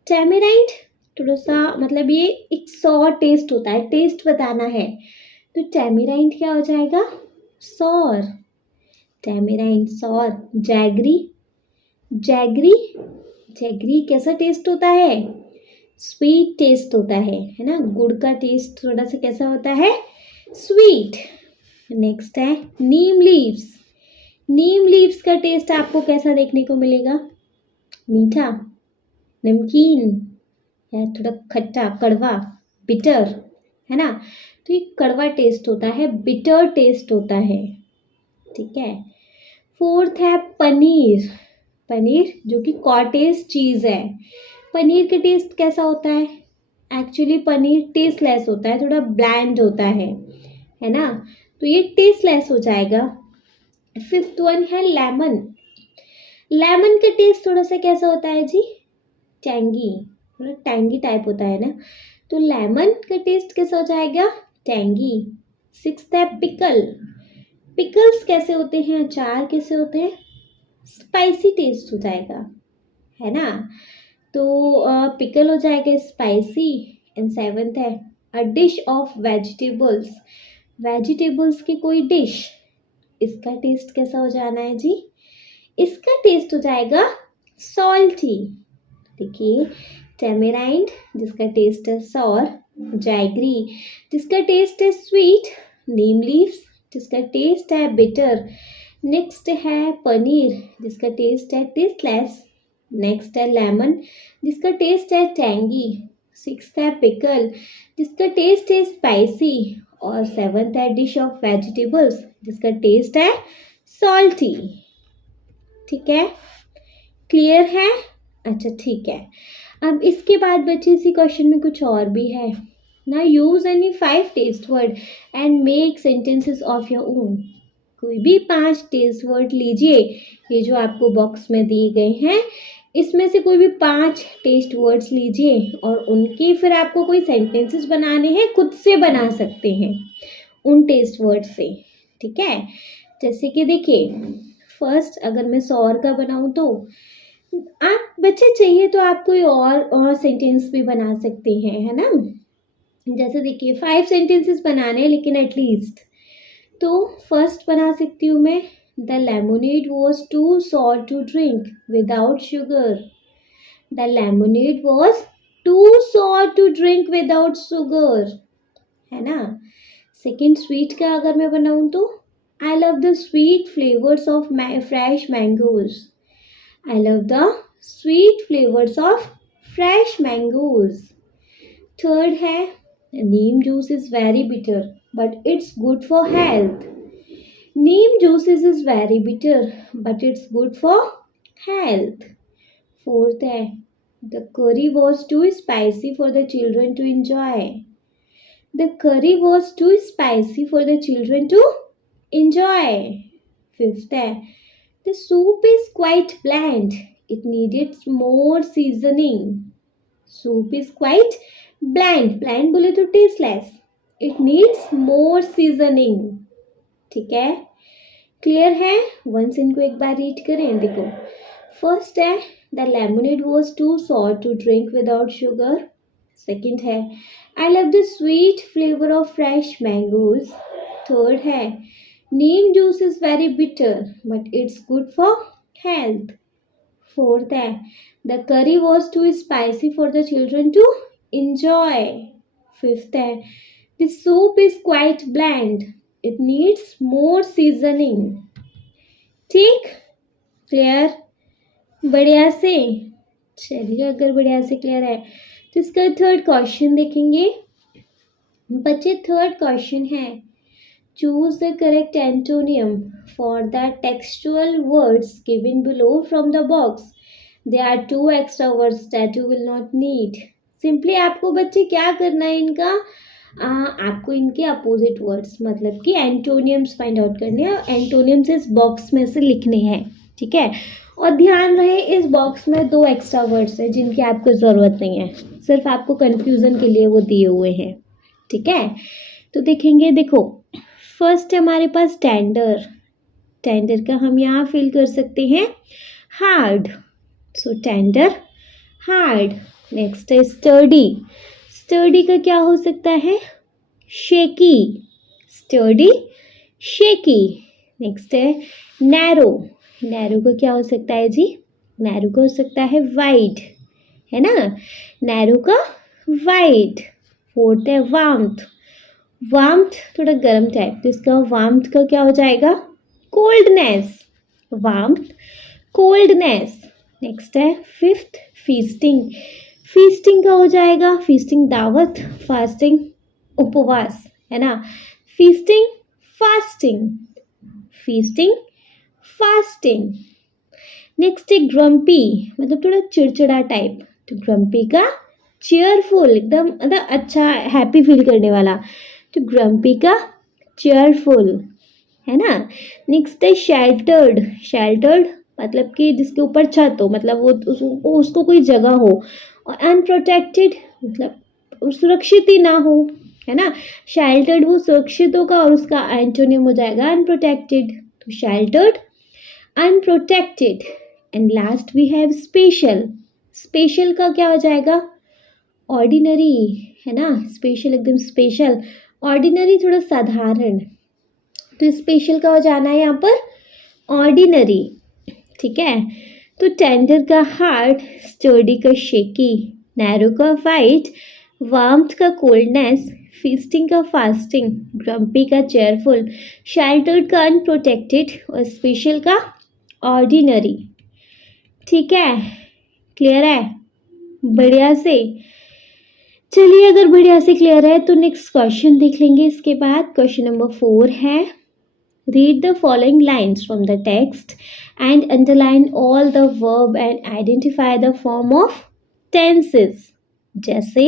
टेमेराइंड थोड़ा सा मतलब ये एक सॉर टेस्ट होता है, टेस्ट बताना है, तो टेमेराइंड क्या हो जाएगा? Sour. Tamarind sour. Jaggery, jaggery, jaggery कैसा टेस्ट होता है? स्वीट टेस्ट होता है ना, गुड़ का टेस्ट थोड़ा सा कैसा होता है? स्वीट। नेक्स्ट है नीम लीव्स। नीम लीव्स का टेस्ट आपको कैसा देखने को मिलेगा? मीठा, नमकीन, या थोड़ा खट्टा, कड़वा, बिटर, है ना, तो ये कड़वा टेस्ट होता है, बिटर टेस्ट होता है। ठीक है, फोर्थ है पनीर। पनीर जो कि कॉटेज चीज़ है। पनीर का टेस्ट कैसा होता है? एक्चुअली पनीर टेस्टलेस होता है, थोड़ा ब्लैंड होता है ना, तो ये टेस्टलेस हो जाएगा। फिफ्थ वन है लेमन। लेमन का टेस्ट थोड़ा सा कैसा होता है जी? टैंगी, थोड़ा टैंगी टाइप होता है ना, तो लेमन का टेस्ट कैसा हो जाएगा? टैंगी। सिक्स्थ है पिकल। पिकल्स कैसे होते हैं? अचार कैसे होते हैं? स्पाइसी टेस्ट हो जाएगा, है ना, तो पिकल हो जाएगा स्पाइसी। एंड सेवंथ है अ डिश ऑफ वेजिटेबल्स। वेजिटेबल्स की कोई डिश, इसका टेस्ट कैसा हो जाना है जी? इसका टेस्ट हो जाएगा सॉल्टी। देखिए, टेमेराइंड जिसका टेस्ट है सॉर, जैगरी जिसका टेस्ट है स्वीट, नीम लीव्स जिसका टेस्ट है बिटर, नेक्स्ट है पनीर जिसका टेस्ट है टेस्टलेस, नेक्स्ट है लेमन जिसका टेस्ट है टैंगी, सिक्स्थ है पिकल जिसका टेस्ट है स्पाइसी, और सेवंथ है डिश ऑफ वेजिटेबल्स जिसका टेस्ट है सॉल्टी। ठीक है, क्लियर है? अच्छा ठीक है, अब इसके बाद बच्चे इसी क्वेश्चन में कुछ और भी है ना। Use any 5 taste word and make sentences of your own. कोई भी 5 टेस्ट वर्ड लीजिए, ये जो आपको बॉक्स में दिए गए हैं, इसमें से कोई भी 5 टेस्ट वर्ड्स लीजिए और उनके फिर आपको कोई सेंटेंसेस बनाने हैं, खुद से बना सकते हैं उन टेस्ट वर्ड से। ठीक है, जैसे कि देखिए, फर्स्ट अगर मैं सौर का बनाऊं तो आप बच्चे चाहिए तो आप कोई और सेंटेंस भी बना सकते हैं, है ना। जैसे देखिए 5 सेंटेंसेस बनाने हैं, लेकिन एटलीस्ट तो फर्स्ट बना सकती हूँ मैं, the lemonade was too sour to drink without sugar. The lemonade was too sour to drink without sugar, है ना। सेकेंड स्वीट का अगर मैं बनाऊँ तो, I love the sweet flavours of fresh mangoes. I love the sweet flavors of fresh mangoes. Third है, neem juice is very bitter but it's good for health. Neem juice is very bitter but it's good for health. Fourth है, the curry was too spicy for the children to enjoy. The curry was too spicy for the children to enjoy. Fifth है, the soup is quite bland. It needed more seasoning. Soup is quite bland. Bland बोले तो tasteless. It needs more seasoning. ठीक है. Clear है? Once इनको एक बार read करें. देखो, फर्स्ट है the lemonade was too sour to drink without sugar. Second है I love the sweet flavour of fresh mangoes. Third है neem juice is very bitter but it's good for health. Fourth है the curry was too spicy for the children to enjoy. Fifth है the soup is quite bland. It needs more seasoning. ठीक, clear? बढ़िया से. चलिए, अगर बढ़िया से clear है तो इसका थर्ड क्वेश्चन देखेंगे. बच्चे, थर्ड क्वेश्चन है choose the correct antonym for the textual words given below from the box. There are two extra words that you will not need. Simply आपको बच्चे क्या करना है इनका, आपको इनके अपोजिट वर्ड्स मतलब कि एंटोनियम्स फाइंड आउट करने हैं. एंटोनियम्स इस बॉक्स में से लिखने हैं. ठीक है, और ध्यान रहे इस बॉक्स में दो एक्स्ट्रा वर्ड्स हैं जिनकी आपको ज़रूरत नहीं है, सिर्फ आपको कंफ्यूजन के लिए वो दिए हुए हैं. ठीक है, तो देखेंगे. देखो, फर्स्ट है हमारे पास टेंडर. टेंडर का हम यहाँ फिल कर सकते हैं हार्ड. सो टेंडर, हार्ड. नेक्स्ट है स्टर्डी. स्टर्डी का क्या हो सकता है? शेकी. Sturdy, shaky. नेक्स्ट है नैरो. नैरो का क्या हो सकता है जी? नैरो का हो सकता है वाइड, है ना? नैरो का वाइड. फोर्थ है वार्मथ. वार्मथ थोड़ा गर्म टाइप, तो इसका वार्मथ का क्या हो जाएगा? कोल्डनेस. Warmth, coldness. नेक्स्ट है फिफ्थ फीस्टिंग. फीस्टिंग का हो जाएगा फीस्टिंग दावत, फास्टिंग उपवास, है ना? Feasting, fasting. Feasting, fasting. Next है ग्रम्पी, मतलब थोड़ा चिड़चिड़ा टाइप, तो ग्रम्पी का चेयरफुल, एकदम मतलब अच्छा हैप्पी फील करने वाला, तो ग्रम्पी का चेयरफुल, है ना? नेक्स्ट है शेल्टर्ड. शेल्टर्ड मतलब कि जिसके ऊपर छत हो, मतलब वो उसको कोई जगह हो. और अनप्रोटेक्टेड मतलब सुरक्षित ही ना हो, है ना? शेल्टर्ड वो सुरक्षित होगा और उसका एंटोनियम हो जाएगा अनप्रोटेक्टेड. तो sheltered, unprotected. And last we have special. Special का क्या हो जाएगा? ऑर्डिनरी, है ना? स्पेशल एकदम स्पेशल, ऑर्डिनरी थोड़ा साधारण, तो स्पेशल का हो जाना है यहाँ पर ऑर्डिनरी. ठीक है, तो टेंडर का हार्ड, स्टर्डी का शेकी, नैरो का वाइट, वार्मथ का कोल्डनेस, फीस्टिंग का फास्टिंग, ग्रम्पी का चेयरफुल, शेल्टर्ड का अनप्रोटेक्टेड और स्पेशल का ऑर्डिनरी. ठीक है, क्लियर है? बढ़िया से. चलिए, अगर बढ़िया से क्लियर है तो नेक्स्ट क्वेश्चन देख लेंगे. इसके बाद क्वेश्चन नंबर 4 है read the following lines from the text and underline all the verb and identify the form of tenses. जैसे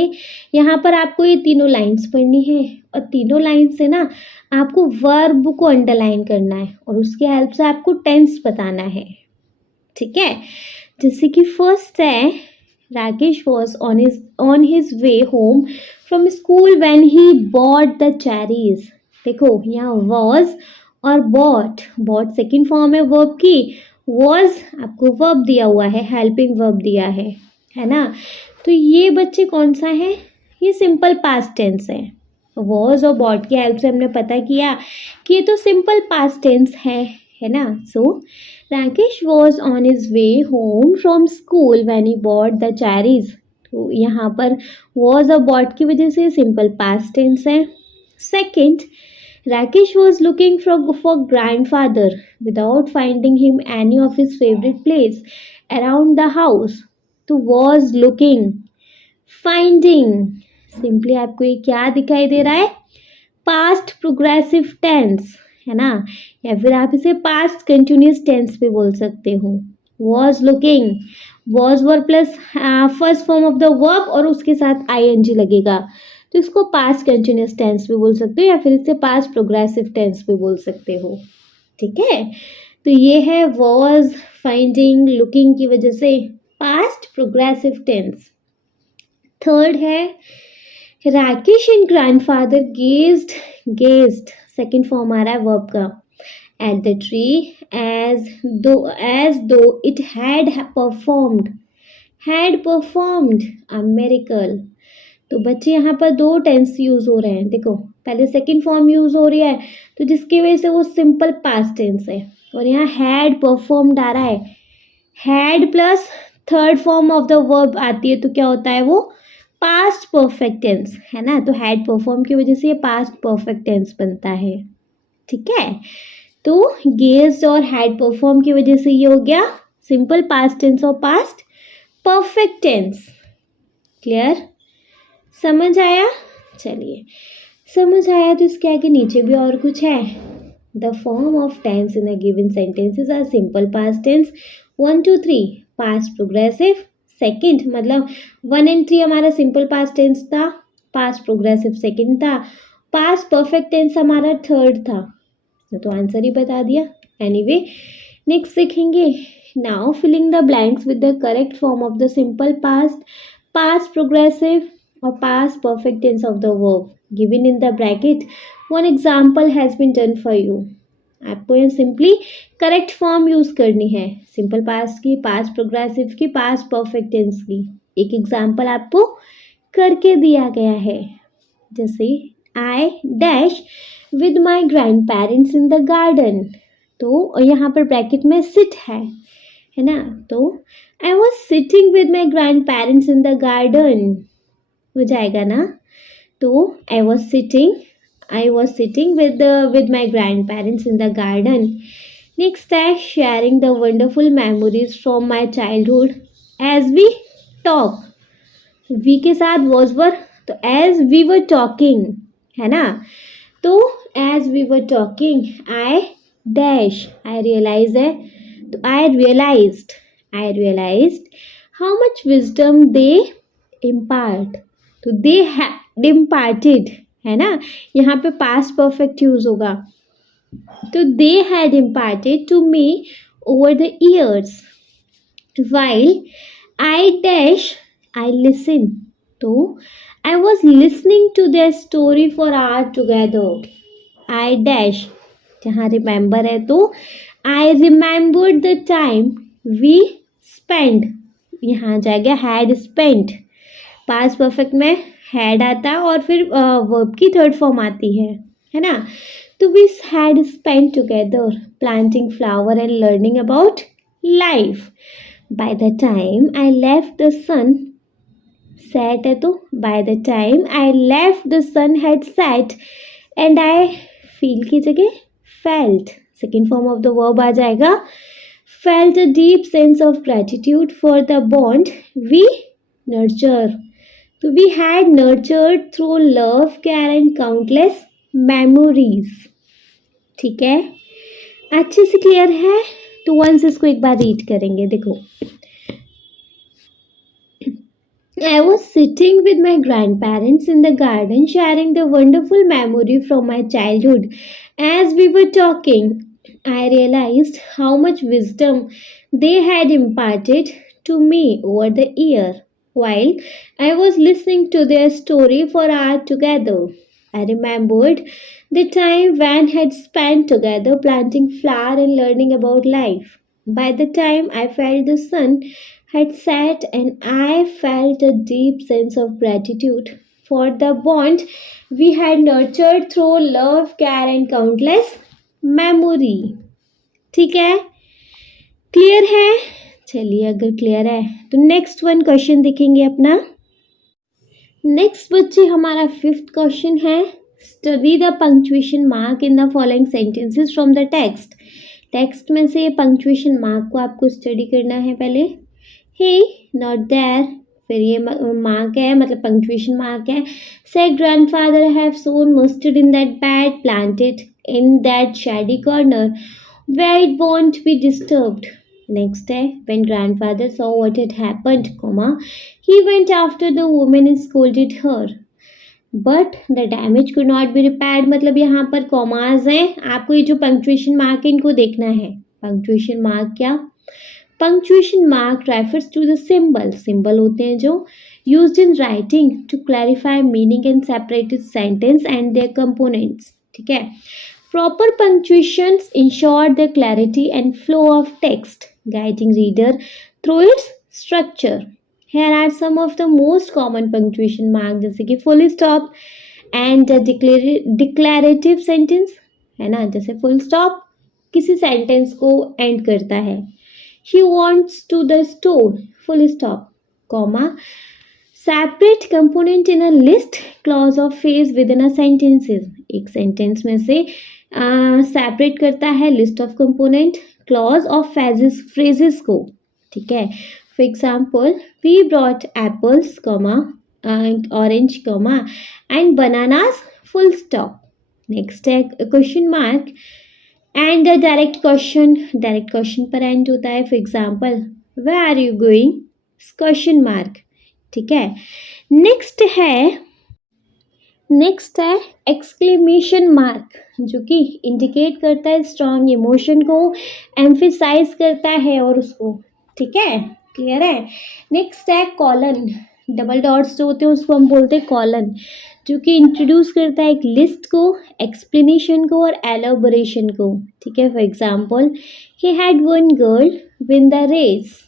यहाँ पर आपको ये तीनों लाइंस पढ़नी है और तीनों लाइन से ना आपको वर्ब को अंडरलाइन करना है और उसके हेल्प से आपको टेंस बताना है. ठीक है, जैसे कि फर्स्ट है Rakesh was on his way home from school when he bought the cherries. देखो, यहाँ was और बॉट. बॉट सेकेंड फॉर्म है वर्ब की, वॉज आपको वर्ब दिया हुआ है, हेल्पिंग वर्ब दिया है ना? तो ये बच्चे कौन सा है? ये सिंपल पास्ट टेंस है. वॉज और बॉट की हेल्प से हमने पता किया कि ये तो सिंपल पास्ट टेंस है ना? So Rakesh was on his way home from school when he bought the cherries. तो यहाँ पर वॉज और बॉट की वजह से सिंपल पास्ट टेंस है. Second, Rakesh was looking for grandfather without finding him any of his favorite place around the house. तो was looking, finding. Simply आपको ये क्या दिखाई दे रहा है? Past progressive tense, है ना? या फिर आप इसे past continuous tense पे बोल सकते हो. Was looking, was verb plus first form of the verb और उसके साथ ing लगेगा, तो इसको पास्ट कंटिन्यूस टेंस भी बोल सकते हो या फिर इससे पास्ट प्रोग्रेसिव टेंस भी बोल सकते हो. ठीक है, तो ये है वॉज, फाइंडिंग, लुकिंग की वजह से पास्ट प्रोग्रेसिव टेंस. थर्ड है Rakesh and grandfather gazed. Gazed second form आ रहा है वर्ब का, at the tree as though it had performed a miracle. तो बच्चे यहाँ पर दो टेंस यूज हो रहे हैं. देखो पहले सेकंड फॉर्म यूज हो रही है तो जिसकी वजह से वो सिंपल पास्ट टेंस है, और यहाँ हैड परफॉर्म्ड आ रहा है. Had plus third form of the verb आती है तो क्या होता है वो पास्ट परफेक्ट टेंस है ना. तो हैड परफॉर्म की वजह से ये पास्ट परफेक्ट टेंस बनता है. ठीक है, तो गेज्ड और हैड परफॉर्म की वजह से ये हो गया सिंपल पास्ट टेंस और पास्ट परफेक्ट टेंस. क्लियर, समझ आया? चलिए समझ आया तो इसके आगे नीचे भी और कुछ है. The form of tense in a given sentences are simple past tense 1 2 3, past progressive second, मतलब 1 and 3 हमारा सिंपल पास्ट टेंस था, पास्ट प्रोग्रेसिव सेकंड था, पास्ट परफेक्ट टेंस हमारा थर्ड था. तो आंसर ही बता दिया. एनीवे नेक्स्ट सीखेंगे. Now filling the blanks with the correct form of the simple past, past progressive or past perfect tense of the verb given in the bracket. One example has been done for you. आपको ये simply correct form use करनी है, simple past की, past progressive की, past perfect tense की. एक example आपको करके दिया गया है. जैसे I dash with my grand parents in the garden. तो यहाँ पर ब्रैकेट में सिट है ना. तो I was sitting with my grand parents in the garden हो जाएगा ना. तो I was sitting with my grand parents in the garden. Next है sharing the wonderful memories from my childhood as we talk. We के साथ was were, तो as we were talking है ना. तो as we were talking I dash, I realize है तो I realized how much wisdom they impart. तो they had imparted है ना, यहाँ पे पास्ट परफेक्ट यूज होगा. तो they had imparted to me over the years while I dash I listen. तो I was listening to their story for hour together. I dash जहाँ remember है तो I remembered the time we spend, यहाँ जाएगा had spent. Past perfect में had आता और फिर वर्ब की थर्ड फॉर्म आती है ना. तो we had spent together planting flower and learning about life. By the time I left the sun set है तो by the time I left the sun had set and I feel की जगह felt, second form of the verb आ जाएगा. Felt a deep sense of gratitude for the bond we nurture. तो we had nurtured through love care and countless memories. ठीक है, अच्छे से clear है. तो वंस इसको एक बार रीड करेंगे. देखो I was sitting with my grandparents in the garden sharing the wonderful memory from my childhood. As we were talking, I realized how much wisdom they had imparted to me over the year while I was listening to their story for hours together. I remembered the time when had spent together planting flower and learning about life. By the time I felt the sun had set and I felt a deep sense of gratitude for the bond we had nurtured through love, care and countless memory. ठीक है, clear है? चलिए अगर clear है तो next one question देखेंगे अपना. Next बच्चे हमारा 5th क्वेश्चन है. Study the punctuation mark in the following sentences from the text. Text में से पंक्चुएशन मार्क को आपको स्टडी करना है. पहले हे नॉट देयर, फिर ये मार्क है मतलब पंक्चुएशन मार्क है. Said grandfather have sown mustard in that bed planted in that shady corner where it won't be disturbed. Next है when grandfather saw what had happened comma he went after the woman and scolded her but the damage could not be repaired. मतलब यहाँ पर commas हैं. आपको ये जो punctuation mark है इनको देखना है. पंक्चुएशन मार्क क्या? Punctuation mark refers to the symbol होते हैं जो used in writing to clarify meaning and separated sentence and their components. ठीक है, Proper punctuations ensure the clarity and flow of text, guiding reader through its structure. Here are some of the most common punctuation mark, जैसे कि full stop and declarative sentence, है ना, जैसे full stop किसी sentence को end करता है. She wants to the store, full stop, comma, separate component in a list, clause of phrase within a sentences. एक sentence में से सेपरेट करता है list of component, clause of phrases को. ठीक है, for example, we brought apples comma oranges comma and bananas full stop. Next है question mark and direct question पर एंड होता है. For example, where are you going, question mark. ठीक है, next है एक्सक्लेमेशन मार्क, जो कि इंडिकेट करता है स्ट्रॉन्ग इमोशन को, एम्फिसाइज करता है और उसको. ठीक है, क्लियर है. नेक्स्ट है कॉलन, डबल डॉट्स जो होते हैं उसको हम बोलते हैं कॉलन, जो कि इंट्रोड्यूस करता है एक लिस्ट को, एक्सप्लेनेशन को और एलोबोरेशन को. ठीक है, for example, he had one girl win the race.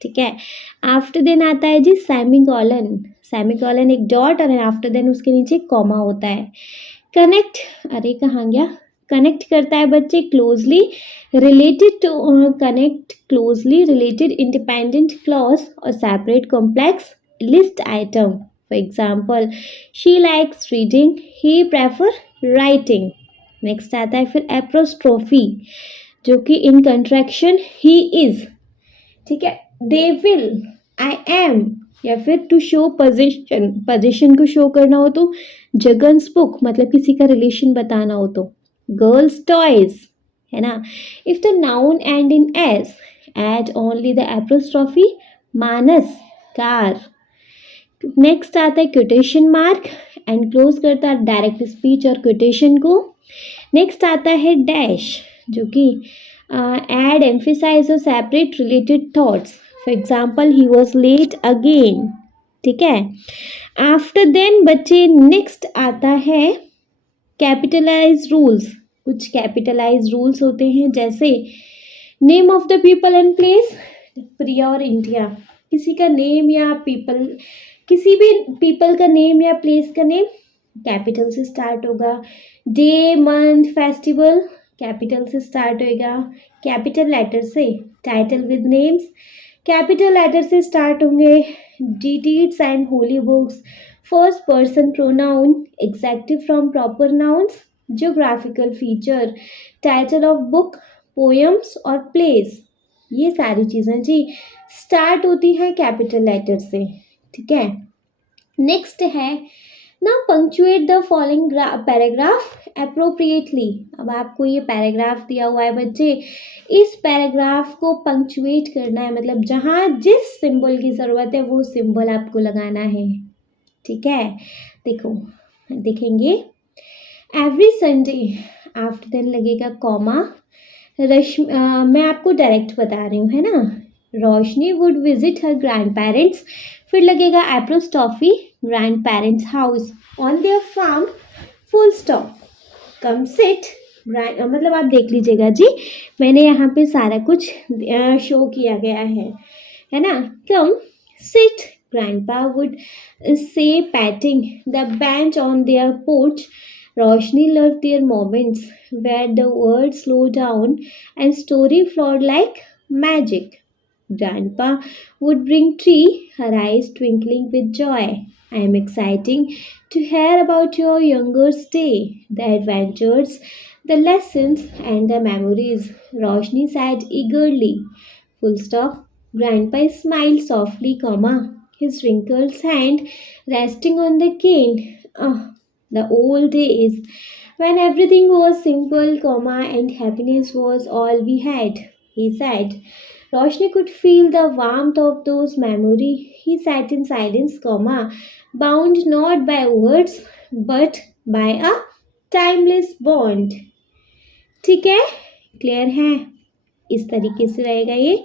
ठीक है, आफ्टर देन आता है जी सेमीकॉलन एक डॉट और आफ्टर देन उसके नीचे कॉमा होता है. कनेक्ट, अरे कहाँ गया, कनेक्ट करता है बच्चे closely related to, connect closely related independent clause और separate complex list item. For example, she likes reading, he prefer writing. Next आता है फिर एप्रोस्ट्रोफी, जो कि इन कंट्रैक्शन ही इज. ठीक है, दे विल, आई एम, या फिर टू शो पोजीशन को शो करना हो तो जगन्स बुक, मतलब किसी का रिलेशन बताना हो तो गर्ल्स टॉयज, है ना. If the noun end in s, add only the apostrophe, Manas car. Next आता है क्वोटेशन मार्क, एंड क्लोज करता है डायरेक्ट स्पीच और क्वोटेशन को. नेक्स्ट आता है डैश, जो कि एड एम्फिसाइज और separate related thoughts. For example, he was late again. ठीक है, आफ्टर देन बच्चे नेक्स्ट आता है कैपिटलाइज रूल्स. कुछ कैपिटलाइज रूल्स होते हैं, जैसे name of the people and place, प्रिया और इंडिया. किसी का नेम या पीपल, किसी भी पीपल का नेम या प्लेस का नेम कैपिटल से स्टार्ट होगा. डे, मंथ, फेस्टिवल कैपिटल से स्टार्ट होएगा, कैपिटल लेटर से. Title with names capital letter से स्टार्ट होंगे. Details and holy books, first person pronoun, adjective from proper nouns, geographical feature, title of book, poems और place. ये सारी चीज़ें जी start होती हैं कैपिटल लेटर से. ठीक है, नेक्स्ट है ना, punctuate the following paragraph appropriately. अब आपको ये पैराग्राफ दिया हुआ है बच्चे, इस पैराग्राफ को पंक्चुएट करना है, मतलब जहाँ जिस सिंबल की ज़रूरत है वो सिंबल आपको लगाना है. ठीक है, देखो देखेंगे, एवरी संडे, आफ्टर देन लगेगा कॉमा. मैं आपको डायरेक्ट बता रही हूँ, है ना. Roshni would visit her grandparents, फिर लगेगा apostrophe, grandparents house on their farm, full stop. Come sit, मतलब आप देख लीजिएगा जी, मैंने यहाँ पे सारा कुछ शो किया गया है ना. Come sit, grandpa would say patting the bench on their porch. Roshni loved their moments where the world slowed down and story flowed like magic. Grandpa would bring tea, her eyes twinkling with joy. I am exciting to hear about your younger day, the adventures, the lessons and the memories. Roshni said eagerly. Full stop. Grandpa smiled softly, comma, his wrinkled hand resting on the cane. The old days when everything was simple, comma, and happiness was all we had, he said. Roshni could feel the warmth of those memories. He sat in silence, comma, bound not by words but by a timeless bond. ठीक है, clear है. इस तरीके से रहेगा ये.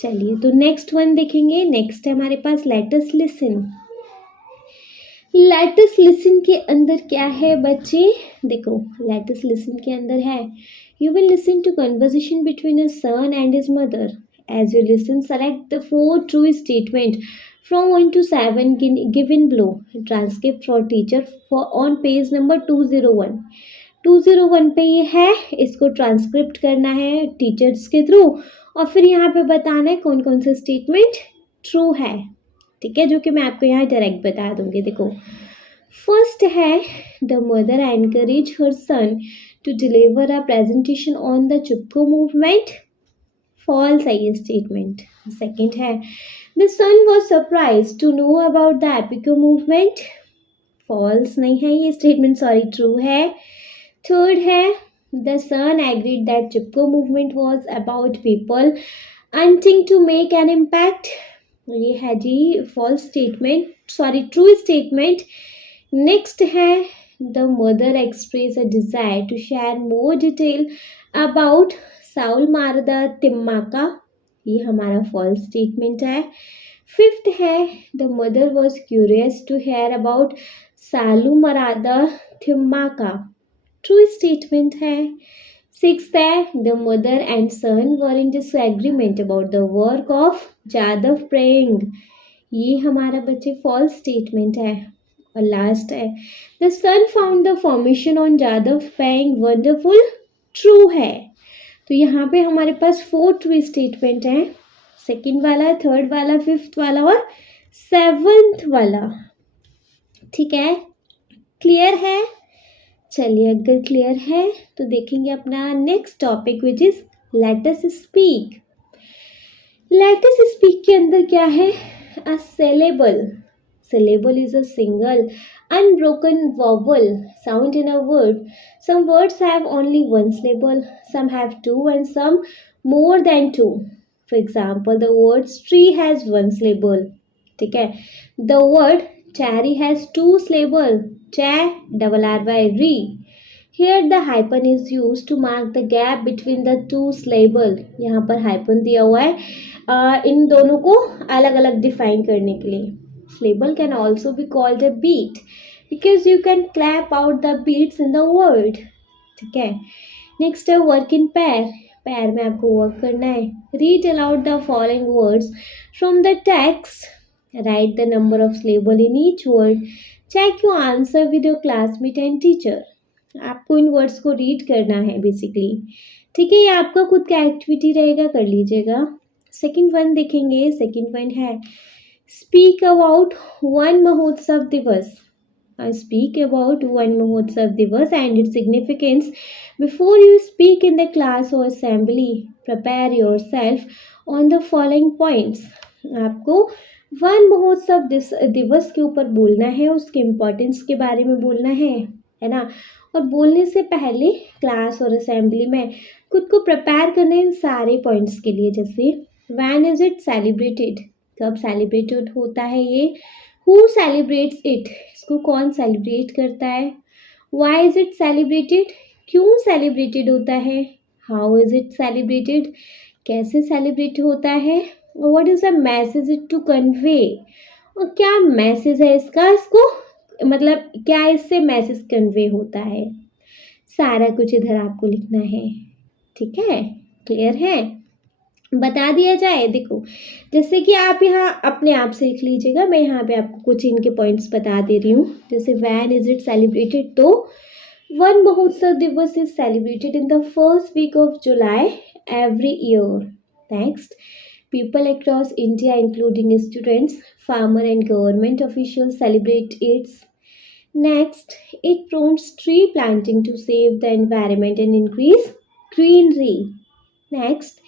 चलिए तो नेक्स्ट वन देखेंगे. नेक्स्ट है हमारे पास let us listen. Let's listen के अंदर क्या है बच्चे? देखो, लेटस लिसन के अंदर है, you will listen to conversation between a son and his mother. As you listen, select the 4 true statement from 1 to 7 given below. Transcript for teacher for on page number 201. 201 पे ये है, इसको transcript करना है teachers के through और फिर यहाँ पे बताना है कौन कौन से स्टेटमेंट ट्रू है. ठीक है, जो कि मैं आपको यहाँ डायरेक्ट बता दूंगी. देखो, फर्स्ट है, the mother encourage her son to deliver a presentation on the Chipko movement. False है ये स्टेटमेंट. सेकेंड है, the son was surprise to know about the Appiko movement. False नहीं है ये स्टेटमेंट, सॉरी, ट्रू है. थर्ड है, the son agreed that Chipko movement was about people hunting to make an impact. ये है जी false statement, sorry true statement. Next है, the mother express a desire to share more detail about Saalumarada Thimmakka. ये हमारा false statement है. Fifth है, the mother was curious to hear about Saalumarada Thimmakka. True statement है. Sixth है, the mother and son were in disagreement about the work of Jadav Payeng. ये हमारा बच्चे false statement है. और लास्ट है, the son found the formation on Jadav Payeng wonderful. True है. तो यहाँ पे हमारे पास 4 ट्रू स्टेटमेंट हैं. सेकेंड वाला, थर्ड वाला, फिफ्थ वाला और सेवंथ वाला. ठीक है, क्लियर है? चलिए, अगर क्लियर है तो देखेंगे अपना next topic which is let us speak. Let us speak के अंदर क्या है? अ syllable. Syllable is a single unbroken vowel sound in a word. Some words have only one syllable, some have two and some more than two. For example, the word tree has one syllable. ठीक है. The word cherry has two syllable. Cha double R Y re. Here the hyphen is used to mark the gap between the two syllable. यहाँ पर hyphen दिया हुआ है इन दोनों को अलग अलग डिफाइन करने के लिए. Syllable can also be called a beat because you can clap out the beats in the word. ठीक है. नेक्स्ट है वर्क इन पैर. पैर में आपको वर्क करना है. Read aloud the following words from the text. Write the number of syllable in each word. Check your answer with your classmate and teacher. आपको इन वर्ड्स को रीड करना है बेसिकली. ठीक है, ये आपका खुद का एक्टिविटी रहेगा, कर लीजिएगा. सेकेंड वन देखेंगे. सेकेंड वन है स्पीक अबाउट वन महोत्सव दिवस. Speak about one Mahotsav Divas and its significance. Before you speak in the class or assembly, prepare yourself on the following points. आपको वन महोत्सव दिवस के ऊपर बोलना है, उसके इम्पोर्टेंस के बारे में बोलना है ना. और बोलने से पहले क्लास और असेंबली में खुद को प्रिपेयर करना है इन सारे पॉइंट्स के लिए. जैसे व्हेन इज इट सेलिब्रेटेड, कब सेलिब्रेटेड होता है ये. Who celebrates it, इसको कौन सेलिब्रेट करता है. Why is it celebrated, क्यों सेलिब्रेटेड होता है. How is it celebrated, कैसे सेलिब्रेट होता है. What is the message it to convey, और क्या मैसेज है इसका, इसको मतलब क्या इससे मैसेज कन्वे होता है. सारा कुछ इधर आपको लिखना है. ठीक है, क्लियर है? बता दिया जाए. देखो, जैसे कि आप यहाँ अपने आप से लिख लीजिएगा, मैं यहाँ पे आपको कुछ इनके पॉइंट्स बता दे रही हूँ. जैसे व्हेन इज इट सेलिब्रेटेड, तो Van Mahotsav Diwas is celebrated in the first week of July every year. Next, people across India including students, farmer and government officials celebrate its. Next, it promotes tree planting to save the environment and increase greenery. Next,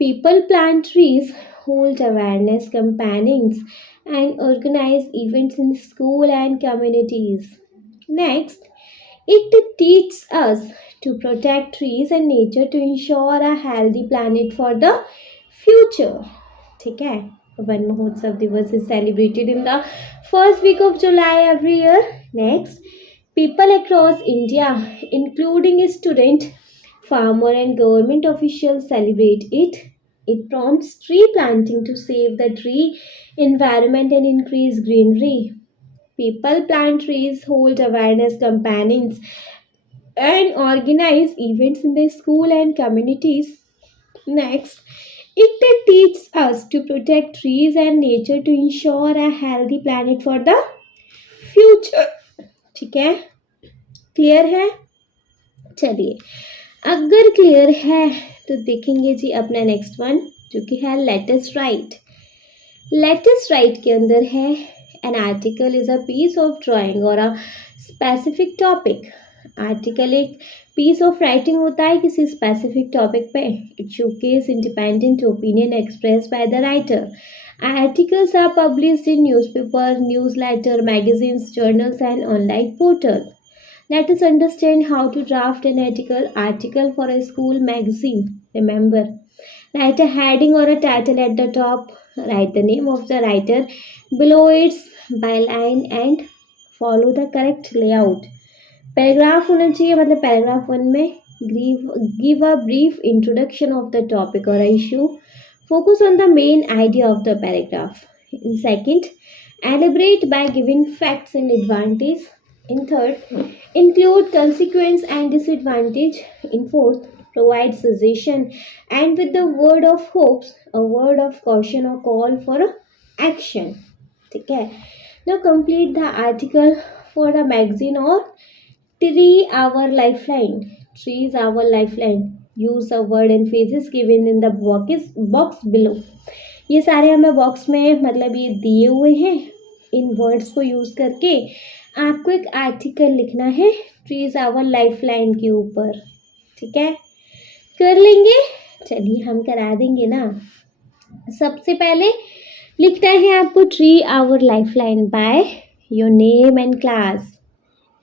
people plant trees, hold awareness campaigns, and organize events in school and communities. Next, it teaches us to protect trees and nature to ensure a healthy planet for the future. ठीक है, one Mahotsav दिवस is celebrated in the first week of July every year. Next, people across India, including students, farmer and government officials celebrate it. It promotes tree planting to save the tree environment and increase greenery. People plant trees, hold awareness campaigns, and organize events in the school and communities. Next, it teaches us to protect trees and nature to ensure a healthy planet for the future. ठीक है, clear है. चलिए, अगर clear है तो देखेंगे जी अपना next one जो कि है लेटेस्ट राइट. लेटेस्ट राइट के अंदर है an article is a piece of drawing और अ स्पेसिफिक टॉपिक. आर्टिकल एक पीस ऑफ राइटिंग होता है किसी स्पेसिफिक टॉपिक पे. It showcase independent opinion express by the writer. Articles are published in newspaper, newsletter, magazines, journals, and online portal. Let us understand how to draft an article for a school magazine. Remember, write a heading or a title at the top. Write the name of the writer below its byline and follow the correct layout. Paragraph होना चाहिए, मतलब paragraph 1 में give a brief introduction of the topic or issue. Focus on the main idea of the paragraph. In second, elaborate by giving facts and advantage. In third, include consequence and disadvantage. In fourth, provide suggestion and with the word of hopes, a word of caution or call for action. ठीक है. Now complete the article for the magazine or Tree Our Lifeline. Trees Our Lifeline. Use the word and phrases given in the box below. ये सारे हमें box में मतलब ये दिए हुए हैं. इन वर्ड्स को यूज करके आपको एक आर्टिकल लिखना है ट्रीज आवर लाइफलाइन के ऊपर. ठीक है, कर लेंगे. चलिए हम करा देंगे ना. सबसे पहले लिखना है आपको tree our lifeline by your name and class,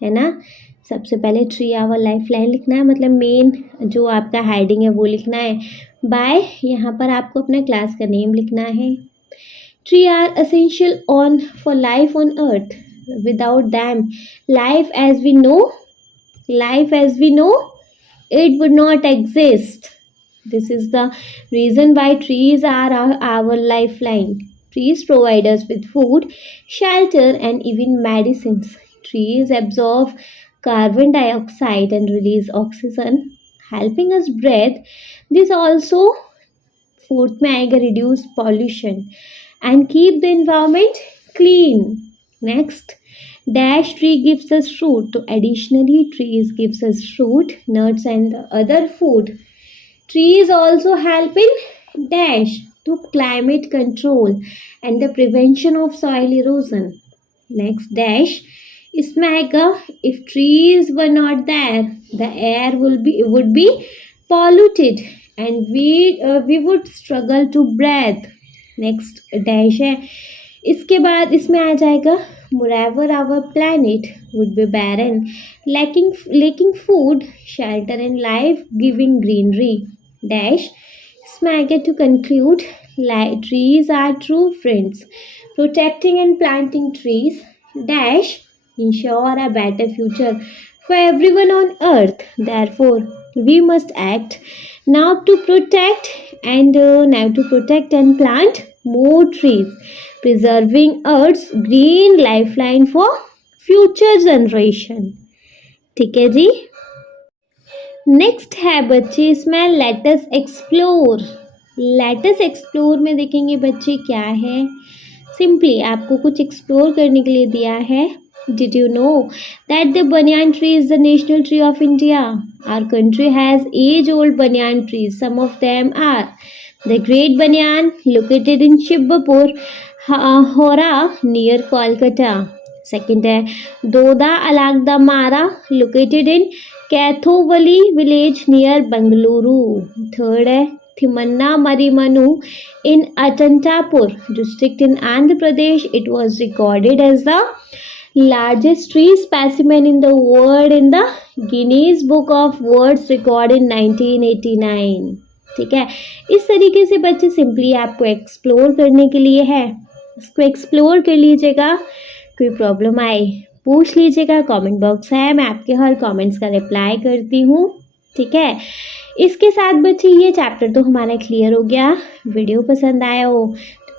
है ना. सबसे पहले ट्री आवर लाइफलाइन लिखना है, मतलब मेन जो आपका हेडिंग है वो लिखना है. बाय, यहाँ पर आपको अपने क्लास का नेम लिखना है. Tree are essential on for life on earth. Without them life as we know it would not exist. This is the reason why trees are our lifeline. Trees provide us with food, shelter, and even medicines. Trees absorb carbon dioxide and release oxygen, helping us breathe. This also, fourth में आएगा, reduce pollution and keep the environment clean. Next, dash tree gives us fruit. So additionally, trees gives us fruit, nuts, and other food. Trees also help in dash to climate control and the prevention of soil erosion. Next dash, इसमें आएगा if trees were not there, the air would be polluted and we would struggle to breathe. Next dash है, इसके बाद इसमें आ जाएगा moreover our planet would be barren, lacking food, shelter, and life-giving greenery. Dash, इसमें आएगा to conclude, trees are true friends. Protecting and planting trees dash ensure a better future for everyone on earth. Therefore, we must act now to protect and plant more trees, preserving Earth's green lifeline for future generation. ठीक है जी. Next है बच्चे इसमें latus explore. Latus explore में देखेंगे बच्चे क्या है. सिंपली आपको कुछ एक्सप्लोर करने के लिए दिया है. Did you know that the banyan tree is the national tree of India? Our country has age-old banyan trees. Some of them are the Great Banyan, located in Shibbapur, Hora, near Kolkata. Second है Doda Alagdamara, located in Kathovali village near Bengaluru. Third है Thimanna Marimanu in Atantapur district in Andhra Pradesh. It was recorded as the largest tree specimen in the world in the Guinness Book of World Record in 1989. ठीक है, इस तरीके से बच्चे simply आपको explore करने के लिए है. इसको एक्सप्लोर कर लीजिएगा. कोई प्रॉब्लम आए पूछ लीजिएगा, कमेंट बॉक्स है, मैं आपके हर कमेंट्स का रिप्लाई करती हूँ. ठीक है, इसके साथ बच्चे ये चैप्टर तो हमारा क्लियर हो गया. वीडियो पसंद आया हो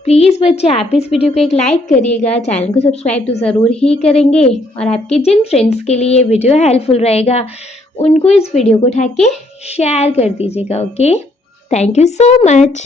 प्लीज़ बच्चे आप इस वीडियो को एक लाइक करिएगा, चैनल को सब्सक्राइब तो ज़रूर ही करेंगे और आपके जिन फ्रेंड्स के लिए वीडियो हेल्पफुल रहेगा उनको इस वीडियो को उठा के शेयर कर दीजिएगा। Okay, thank you so much.